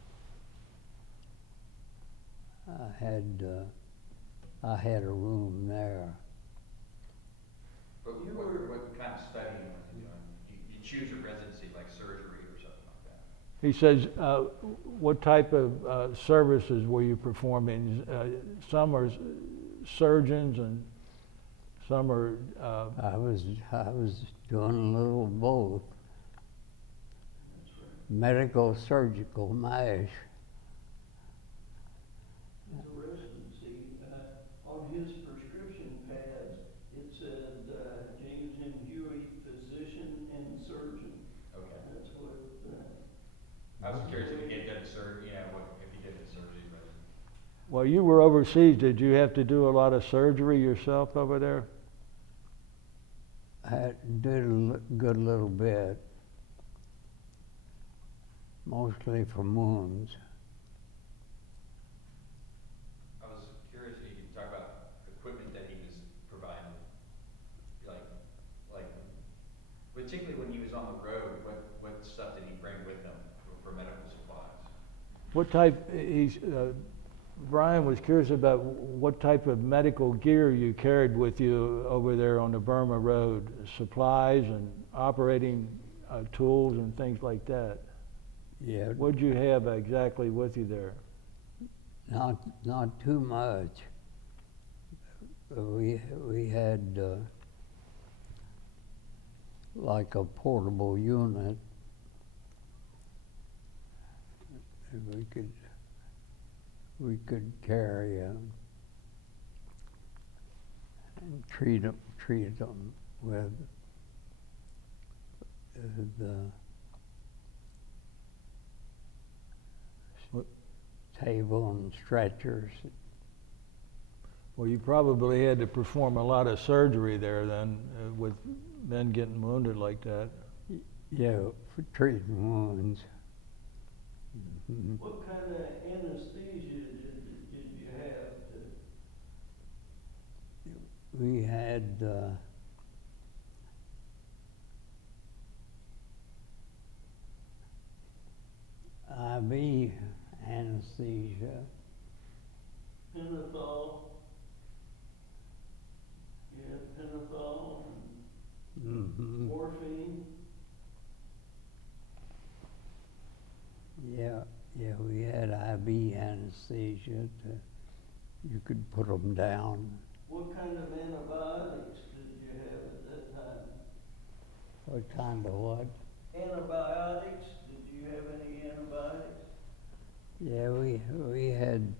I had a room there. But what kind of studying were you doing? You choose a residency like surgery or something like that? He says, what type of services were you performing? Some are surgeons and some are... I was doing a little of both. That's right. Medical surgical mash. It's a residency. On his prescription pads, it said James M. Huey, physician and surgeon. Okay. That's what. I was curious if he did surgery, if he did the surgery residency. Well, you were overseas. Did you have to do a lot of surgery yourself over there? I did a good little bit, mostly for wounds. I was curious if you could talk about equipment that he was providing, like particularly when he was on the road. What stuff did he bring with him for medical supplies? What type, Brian was curious about what type of medical gear you carried with you over there on the Burma Road, supplies and operating tools and things like that. Yeah, What'd you have exactly with you there? not too much. We had like a portable unit. And we could carry and treat them with the What? table and stretchers. Well, you probably had to perform a lot of surgery there then, with men getting wounded like that. Yeah, for treating wounds. Mhm. What kind of anesthesia did you have to? We had IV anesthesia. Pentothal? You had pentothal and Mm-hmm. morphine? Yeah, we had IV anesthesia. You could put them down. What kind of antibiotics did you have at that time? What kind of what? Antibiotics? Did you have any antibiotics? Yeah, we had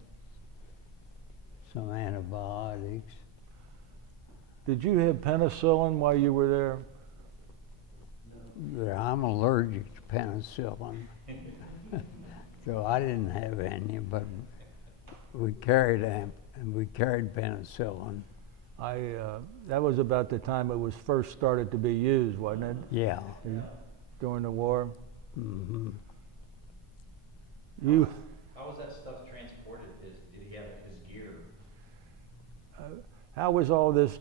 some antibiotics. Did you have penicillin while you were there? No. But I'm allergic to penicillin, so I didn't have any. But we carried penicillin. That was about the time it was first started to be used, wasn't it? Yeah. During the war. Mm-hmm. How was that stuff transported? Did he have his gear? How was all this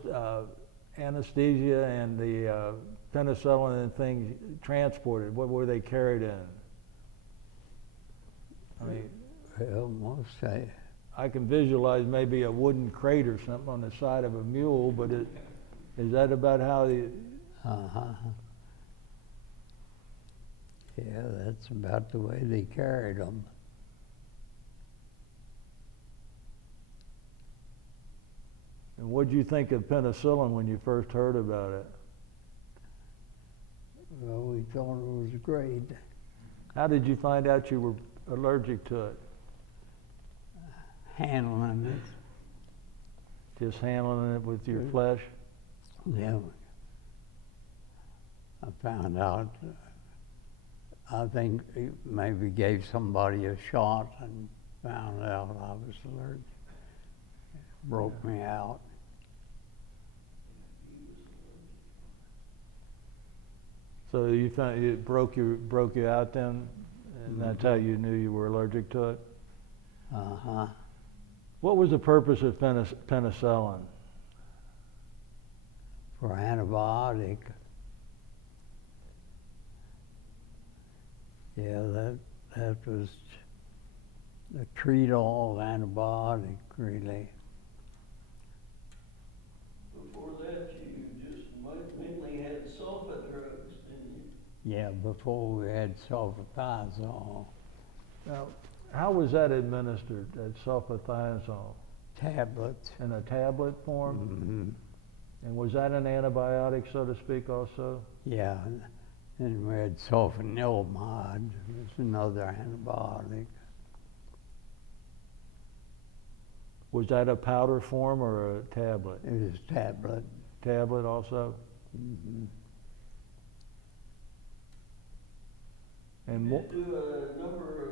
anesthesia and the penicillin and things transported? What were they carried in? I mean, Well, most I can visualize maybe a wooden crate or something on the side of a mule, but is that about how the... Uh-huh. Yeah, that's about the way they carried them. And what did you think of penicillin when you first heard about it? Well, we thought it was great. How did you find out you were allergic to it? Handling it. Just handling it with your flesh? Yeah. I found out, I think he maybe gave somebody a shot and found out I was allergic. Broke me out. So you found it broke you out then, and that's how you knew you were allergic to it? Uh-huh. What was the purpose of penicillin? For antibiotic. Yeah, that was a treat-all antibiotic, really. Before that, you just mainly had sulfa drugs, didn't you? Yeah, before we had sulfathizole. Now, how was that administered, that sulfathizole? Tablets. In a tablet form? Mm-hmm. And was that an antibiotic, so to speak, also? Yeah, and we had sulfanilamide, was another antibiotic. Was that a powder form or a tablet? It was tablet. Tablet also? Mm-hmm. And You what? did do a number of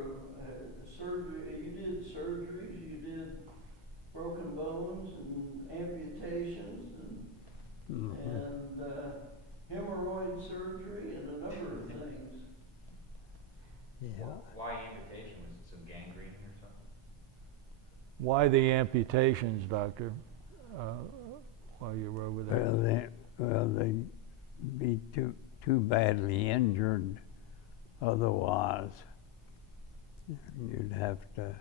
surgery. You did surgeries. You did broken bones and amputations Mm-hmm. and hemorrhoid surgery and a number of things. Yeah. Why amputation? Was it some gangrene or something? Why the amputations, doctor, while you were over there? Well, they'd be too badly injured otherwise. You'd have to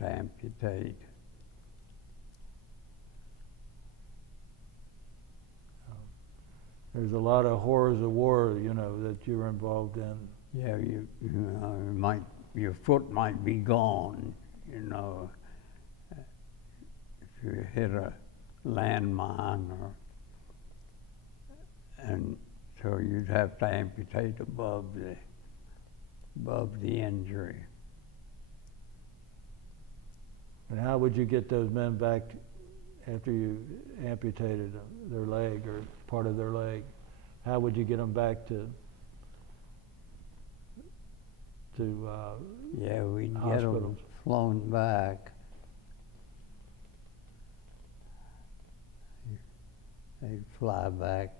amputate. There's a lot of horrors of war, you know, that you were involved in. Yeah, you know, your foot might be gone, you know, if you hit a landmine and so you'd have to amputate above the injury. And how would you get those men back after you amputated their leg or part of their leg? How would you get them back to Yeah, we'd get them hospitals? flown back. They'd fly back.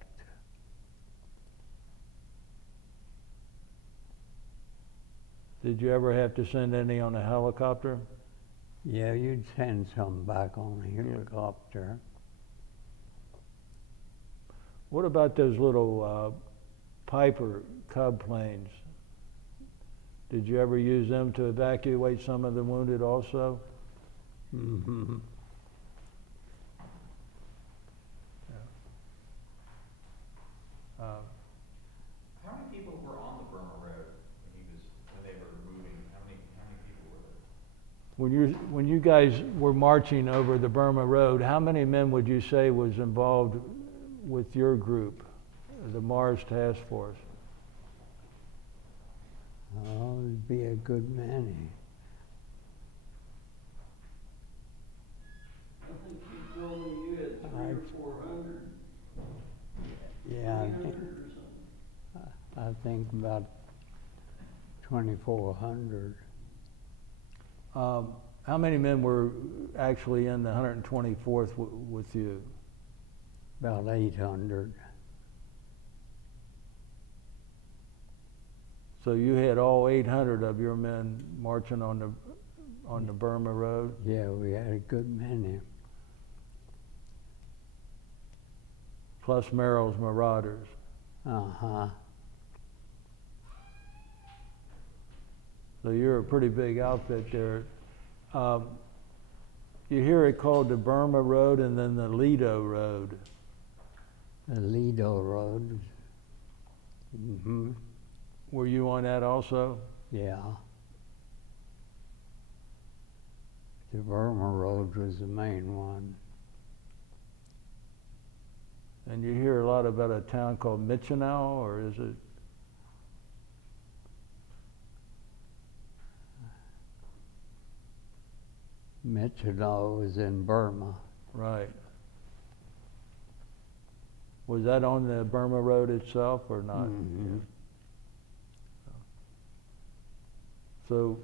Did you ever have to send any on a helicopter? Yeah, you'd send some back on a helicopter. What about those little Piper Cub planes? Did you ever use them to evacuate some of the wounded also? Mm-hmm. How many people were on the Burma Road when they were moving? How many people were there? When you guys were marching over the Burma Road, how many men would you say was involved with your group, the Mars Task Force? Oh, it'd be a good many. I think you told me you had 300 or 400, Yeah, 300 or something. I think about 2,400. How many men were actually in the 124th with you? About 800. So you had all 800 of your men marching on the Burma Road? Yeah, we had a good many. Plus Merrill's Marauders. Uh-huh. So you're a pretty big outfit there. You hear it called the Burma Road and then the Lido Road. The Lido Road. Mm-hmm. Were you on that also? Yeah. The Burma Road was the main one. And you hear a lot about a town called Michinau, or is it? Michinau was in Burma. Right. Was that on the Burma Road itself or not? Mm-hmm. So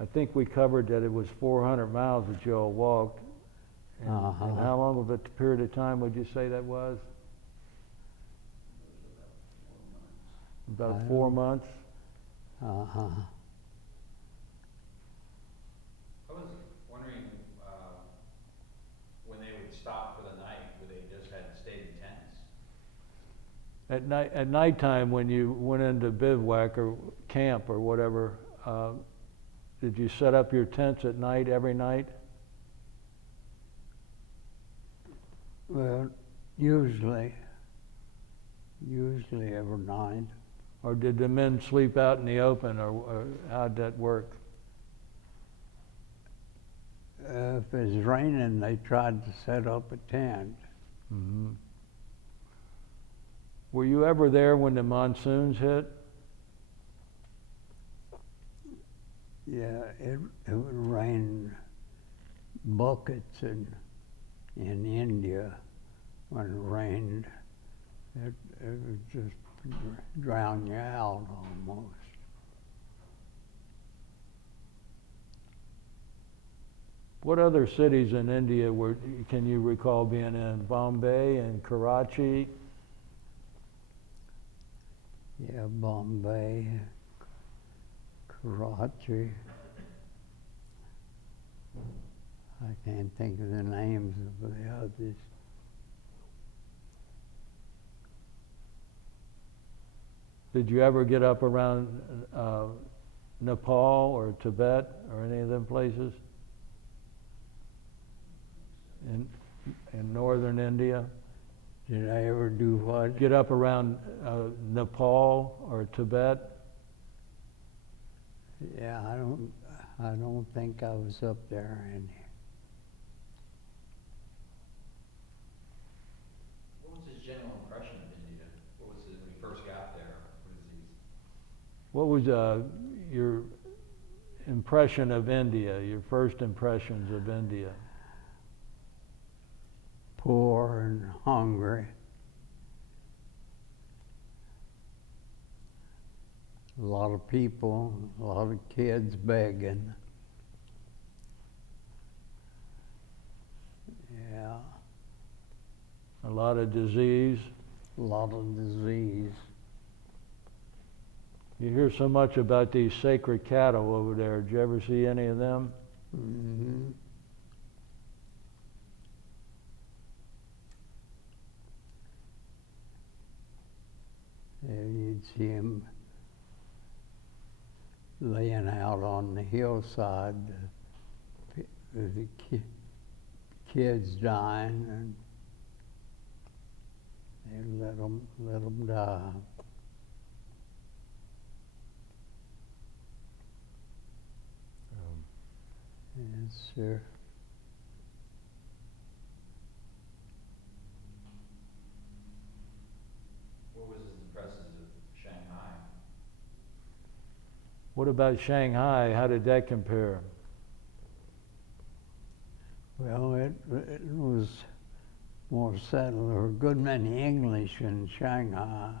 I think we covered that it was 400 miles that you all walked. And, and how long of a period of time would you say that was? About 4 months. Uh-huh. I was wondering when they would stop for the night, would they just had stayed in tents? At nighttime, when you went into bivouac or camp or whatever, did you set up your tents at night every night? Well, usually every night. Or did the men sleep out in the open, or how'd that work? If it was raining, they tried to set up a tent. Mm-hmm. Were you ever there when the monsoons hit? Yeah, it would rain buckets in India when it rained. It would just drown you out almost. What other cities in India can you recall being in? Bombay and Karachi? Yeah, Bombay, Karachi. I can't think of the names of the others. Did you ever get up around Nepal or Tibet or any of them places? In northern India? Did I ever do what? Get up around Nepal or Tibet? Yeah, I don't think I was up there any. What was his general What was your impression of India, your first impressions of India? Poor and hungry. A lot of people, a lot of kids begging. Yeah, A lot of disease. a lot of disease. You hear so much about these sacred cattle over there. Did you ever see any of them? Mm-hmm. And you'd see him laying out on the hillside, the kids dying, and they let them die. Yes, sir. What was his impressions of Shanghai? What about Shanghai? How did that compare? Well, it was more settled. There were a good many English in Shanghai,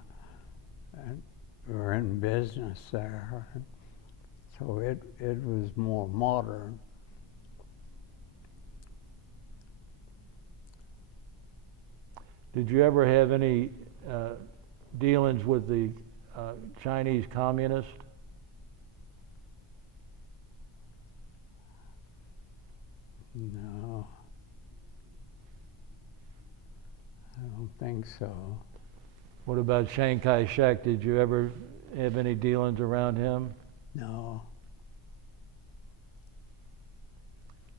and were in business there. So it was more modern. Did you ever have any dealings with the Chinese communists? No, I don't think so. What about Chiang Kai-shek? Did you ever have any dealings around him? No.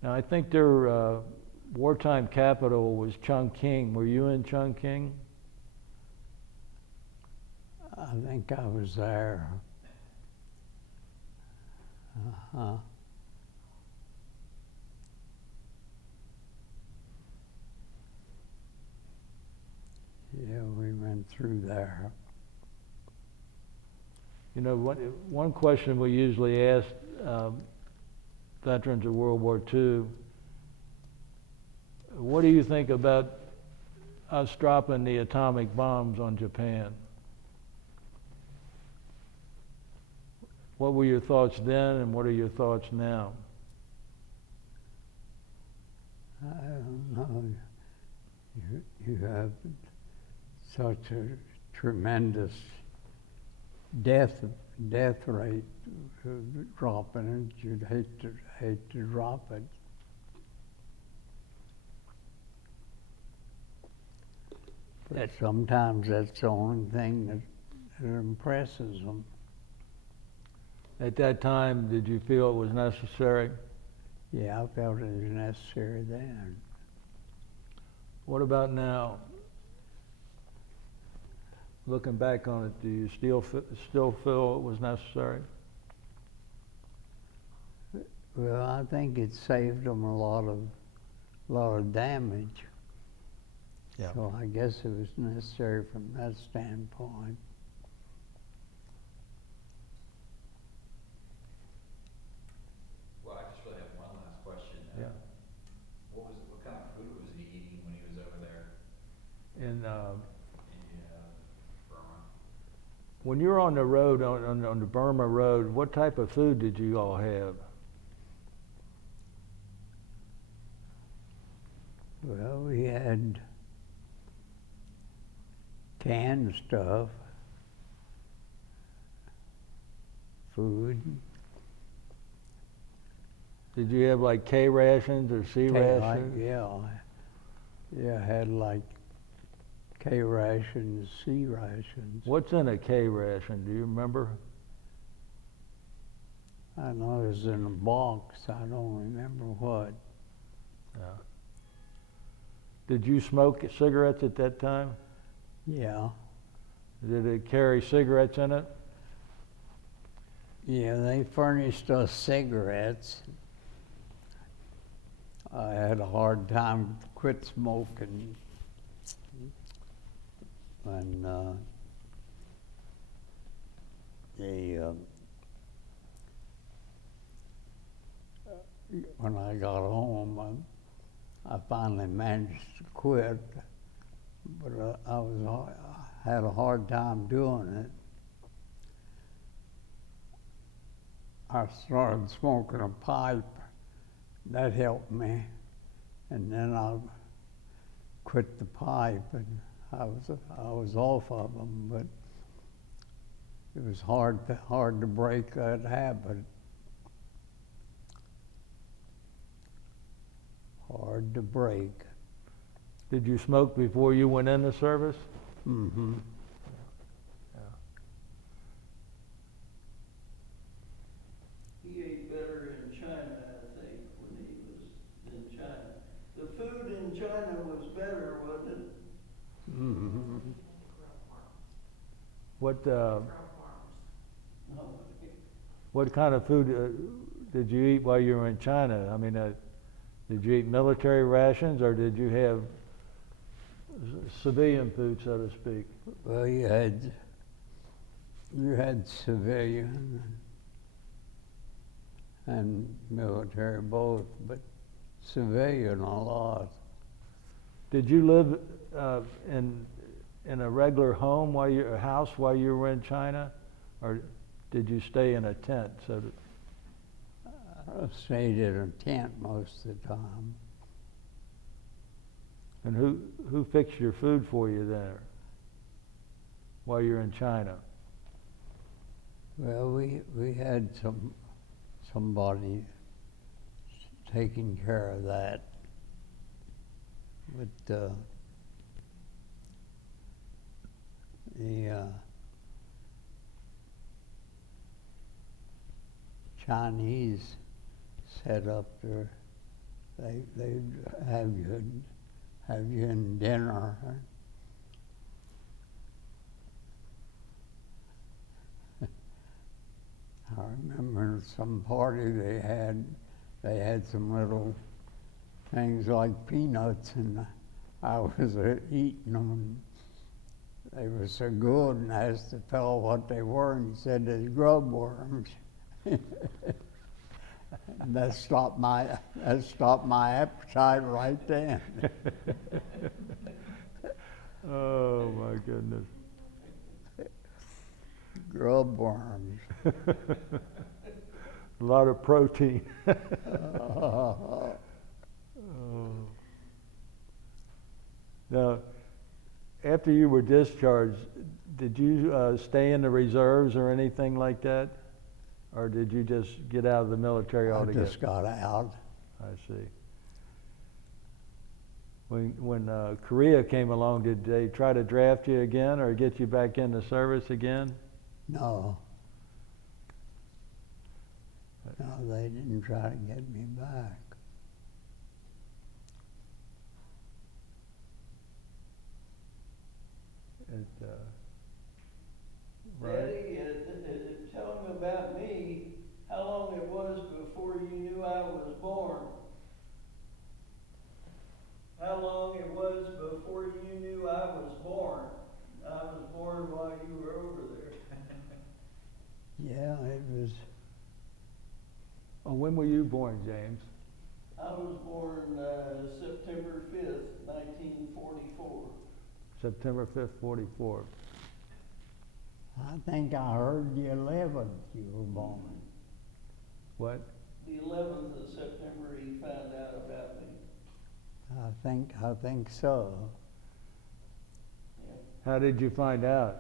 Now, I think their wartime capital was Chongqing. Were you in Chongqing? I think I was there. Uh-huh. Yeah, we went through there. You know, one question we usually ask veterans of World War II, what do you think about us dropping the atomic bombs on Japan? What were your thoughts then, and what are your thoughts now? I don't know. You have such a tremendous death rate dropping it. You'd hate to drop it. But sometimes that's the only thing that impresses them. At that time, did you feel it was necessary? Yeah, I felt it was necessary then. What about now? Looking back on it, do you still feel it was necessary? Well, I think it saved them a lot of damage. Yeah. So I guess it was necessary from that standpoint. Well, I just really have one last question. Yeah. What kind of food was he eating when he was over there And in Burma? when you were on the road, on the Burma road, what type of food did you all have? Well, we had canned stuff, food. Did you have like K rations or C rations? Yeah, I had like K rations, C rations. What's in a K ration? Do you remember? I know it was in a box. I don't remember what. Yeah. Did you smoke cigarettes at that time? Yeah. Did it carry cigarettes in it? Yeah, they furnished us cigarettes. I had a hard time to quit smoking. And they when I got home, I finally managed to quit, but I had a hard time doing it. I started smoking a pipe. That helped me, and then I quit the pipe, and I was off of them, but it was hard to break that habit. Hard to break. Did you smoke before you went in the service? Mm-hmm. He ate better in China, I think, when he was in China. The food in China was better, wasn't it? Mm-hmm. What No. what kind of food did you eat while you were in China? I mean, did you eat military rations, or did you have civilian food, so to speak? Well, you had civilian and military both, but civilian a lot. Did you live in a regular home a house while you were in China, or did you stay in a tent? I stayed in a tent most of the time. And who fixed your food for you there while you're in China? Well, we had somebody taking care of that, but the Chinese set up there. They'd have you in dinner. I remember some party they had some little things like peanuts, and I was eating them, and they were so good, and I asked the fellow what they were, and he said they're grub worms. And that stopped my appetite right then. Oh my goodness. Grub worms. A lot of protein. Oh. Now, after you were discharged, did you stay in the reserves or anything like that? Or did you just get out of the military altogether? I just got out. I see. When Korea came along, did they try to draft you again or get you back into service again? No. No, they didn't try to get me back. Right. Daddy, tell him about me, how long it was before you knew I was born. How long it was before you knew I was born. I was born while you were over there. Yeah, it was. Oh, when were you born, James? I was born September 5th, 1944. September 5th, 44. I think I heard the 11th you were born. What? The 11th of September he found out about me. I think so. Yeah. How did you find out?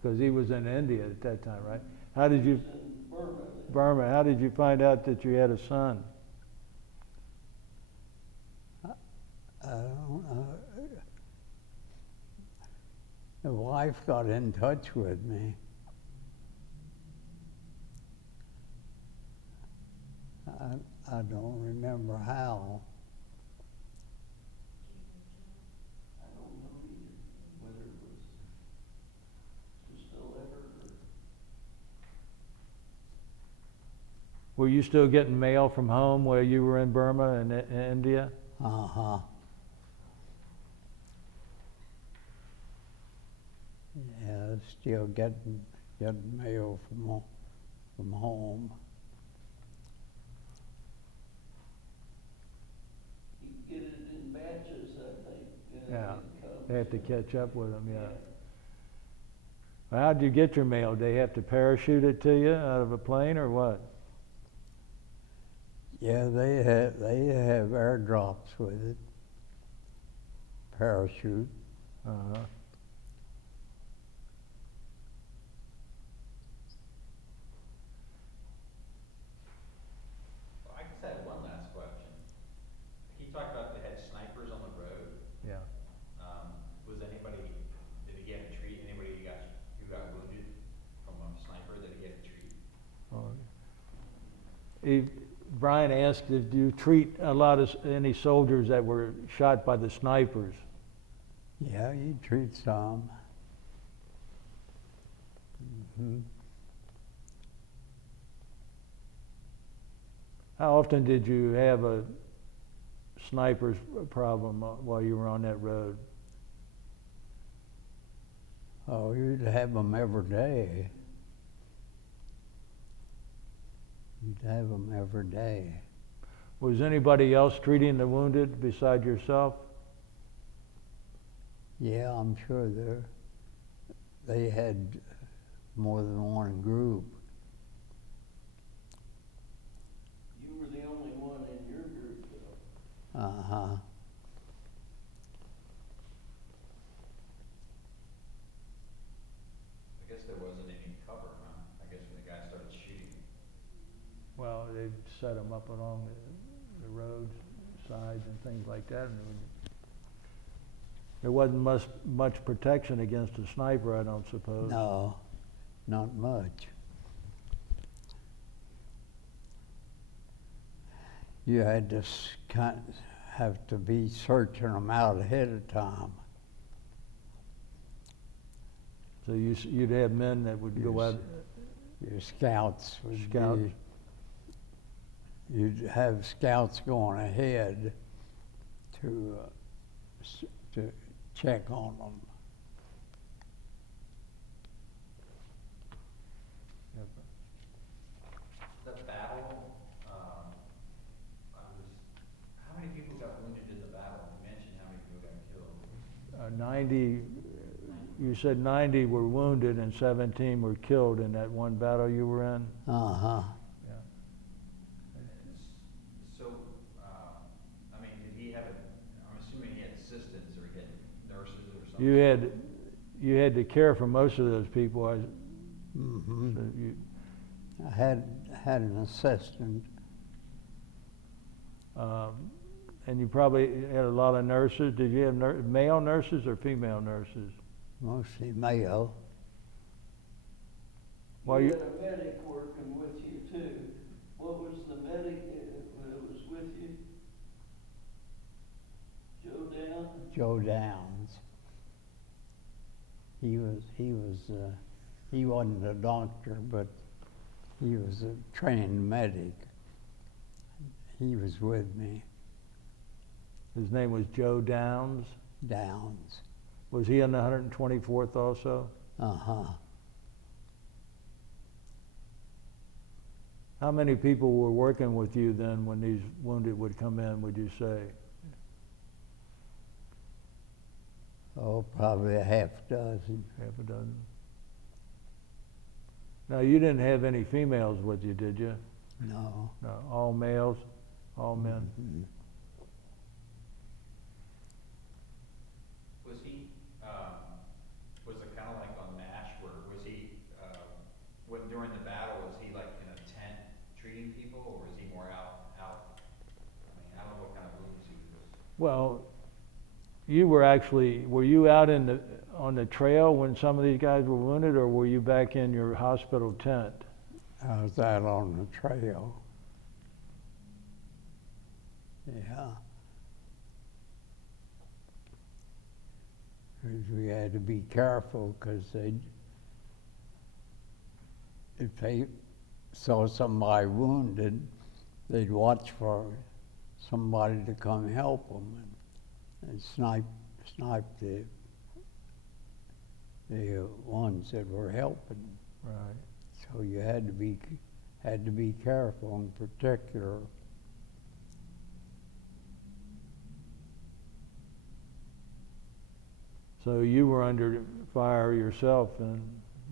Because he was in India at that time, right? How did you? He was in Burma then. Burma. How did you find out that you had a son? I don't know. The wife got in touch with me. I don't remember how. I don't know either, whether it was just a letter or... Were you still getting mail from home while you were in Burma and in India? Uh-huh. Yeah, still getting mail from home. They have to catch up with them, yeah. How'd you get your mail? They have to parachute it to you out of a plane or what? Yeah, they have airdrops with it. Parachute. Uh-huh. Well, I just had one last question. He talked about they had snipers on the road. Yeah. Was anybody, did he get to treat anybody who got wounded from a sniper? Did he get to treat? Oh. Brian asked if you treat a lot of any soldiers that were shot by the snipers. Yeah, you treat some. Mm-hmm. How often did you have a sniper's problem while you were on that road? Oh, you'd have them every day. You'd have them every day. Was anybody else treating the wounded beside yourself? Yeah, I'm sure they had more than one group. You were the only one in your group, though. Uh-huh. I guess there wasn't any cover, huh? I guess when the guy started shooting. Well, they set them up along the roads, sides, and things like that. And there wasn't much protection against a sniper, I don't suppose. No, not much. You had to have to be searching them out ahead of time. So you'd have men that would go out. Your scouts would Scouts. you'd have scouts going ahead to check on them. The battle, how many people got wounded in the battle? You mentioned how many people got killed. 90, you said 90 were wounded and 17 were killed in that one battle you were in? Uh-huh. Yeah. So, I mean, did he have I'm assuming he had assistants or he had nurses or something? You had to care for most of those people. Mm-hmm. So you, I had an assistant. and you probably had a lot of nurses. Did you have male nurses or female nurses? Mostly male. Well, You had a medic working with you too. What was the medic that was with you? Joe Downs. He wasn't a doctor, but he was a trained medic. He was with me. His name was Joe Downs. Downs. Was he in the 124th also? Uh-huh. How many people were working with you then when these wounded would come in, would you say? Oh, probably a half dozen. Half a dozen. Now, you didn't have any females with you, did you? No. No, all males, all men. Mm-hmm. Was he, was it kind of like on MASH, where was he, during the battle, was he like in a tent treating people, or was he more out? I mean, I don't know what kind of wounds he was. Well, were you out on the trail when some of these guys were wounded, or were you back in your hospital tent? I was out on the trail. Yeah. 'Cause we had to be careful, because if they saw somebody wounded, they'd watch for somebody to come help them and snipe the ones that were helping. Right. So you had to be careful in particular. So you were under fire yourself and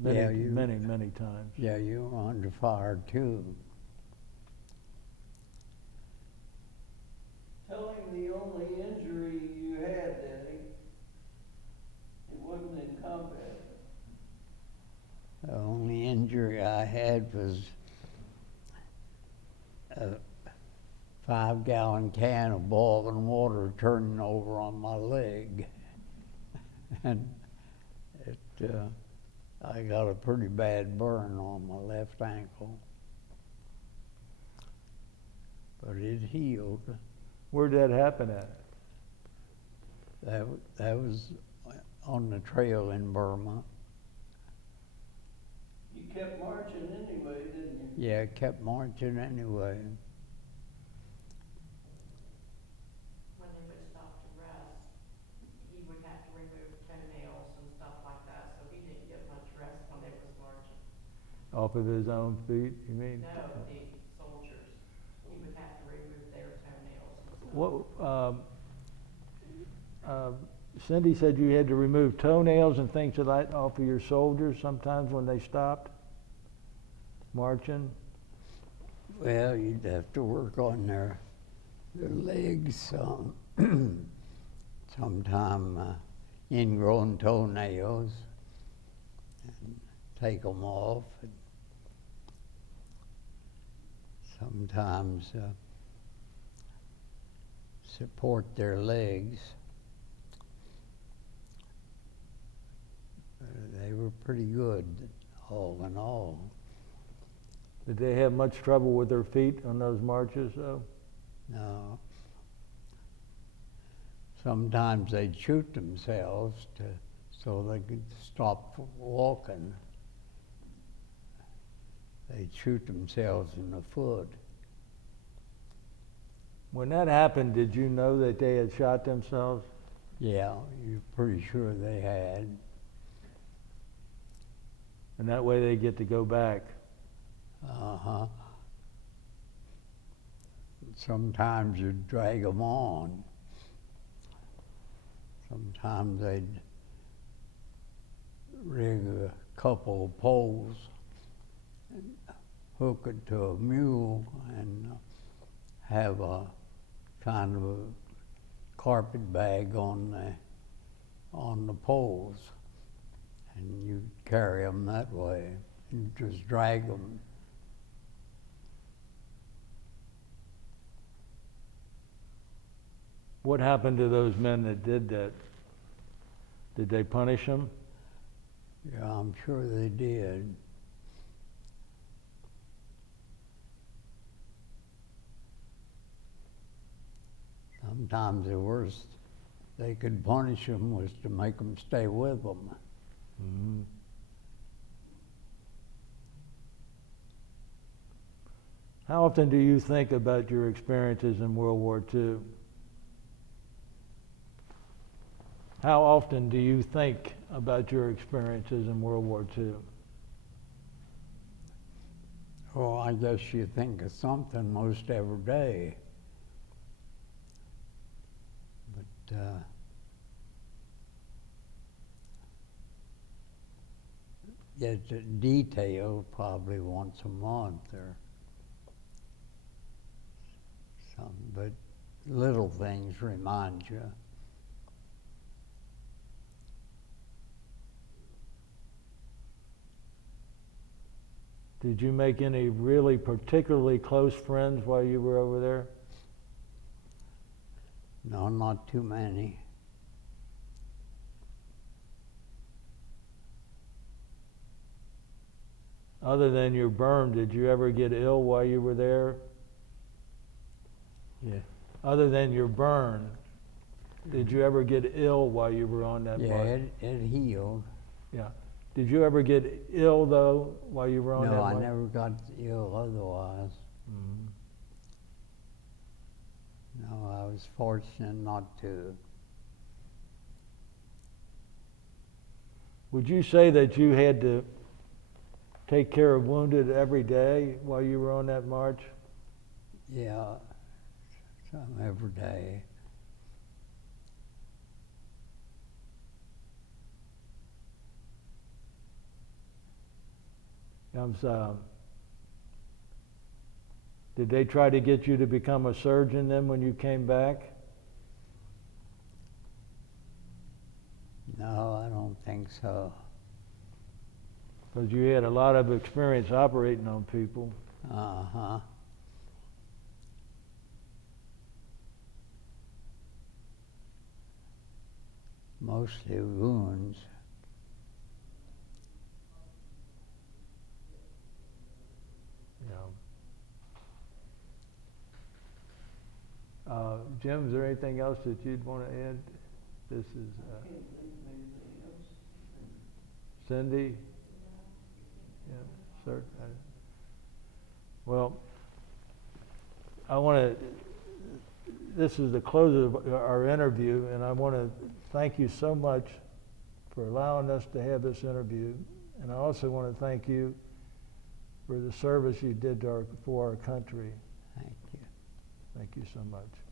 Yeah, many times. Yeah, you were under fire too. Tell him the only injury you had, Daddy. It wasn't in combat. The only injury I had was a 5-gallon can of boiling water turning over on my leg. And I got a pretty bad burn on my left ankle. But it healed. Where'd that happen at? That was on the trail in Burma. You kept marching anyway, didn't you? Yeah, I kept marching anyway. When they would stop to rest, he would have to remove toenails and stuff like that, so he didn't get much rest when they was marching. Off of his own feet, you mean? No, the soldiers, he would have to remove their toenails and stuff. Cindy said you had to remove toenails and things of that off of your soldiers sometimes when they stopped marching. Well, you'd have to work on their legs, sometime ingrown toenails, and take them off. And sometimes support their legs. They were pretty good, all in all. Did they have much trouble with their feet on those marches, though? No. Sometimes they'd shoot themselves so they could stop walking. They'd shoot themselves in the foot. When that happened, did you know that they had shot themselves? Yeah, you're pretty sure they had. And that way they get to go back. Uh-huh. Sometimes you'd drag them on. Sometimes they'd rig a couple of poles and hook it to a mule and have a kind of a carpet bag on the poles, and you carry them that way. You just drag them. What happened to those men that did that? Did they punish them? Yeah, I'm sure they did. Sometimes the worst they could punish them was to make them stay with them. Mm-hmm. How often do you think about your experiences in World War II? How often do you think about your experiences in World War II? Oh, I guess you think of something most every day. But get the detail probably once a month or something, but little things remind you. Did you make any really particularly close friends while you were over there? No, not too many. Other than your burn, did you ever get ill while you were there? Yeah. Other than your burn, did you ever get ill while you were on that Yeah, march? it healed. Yeah. Did you ever get ill, though, while you were on that No, I march? never got ill otherwise. Mhm. No, I was fortunate not to. Would you say that you had to take care of wounded every day while you were on that march? Yeah, some every day. Did they try to get you to become a surgeon then when you came back? No, I don't think so. Because you had a lot of experience operating on people. Uh-huh. Mostly wounds. Jim, is there anything else that you'd want to add? This is I can't think of anything else. Cindy. Yeah, sir. Well, I want to. This is the close of our interview, and I want to thank you so much for allowing us to have this interview, and I also want to thank you for the service you did for our country. Thank you. Thank you so much.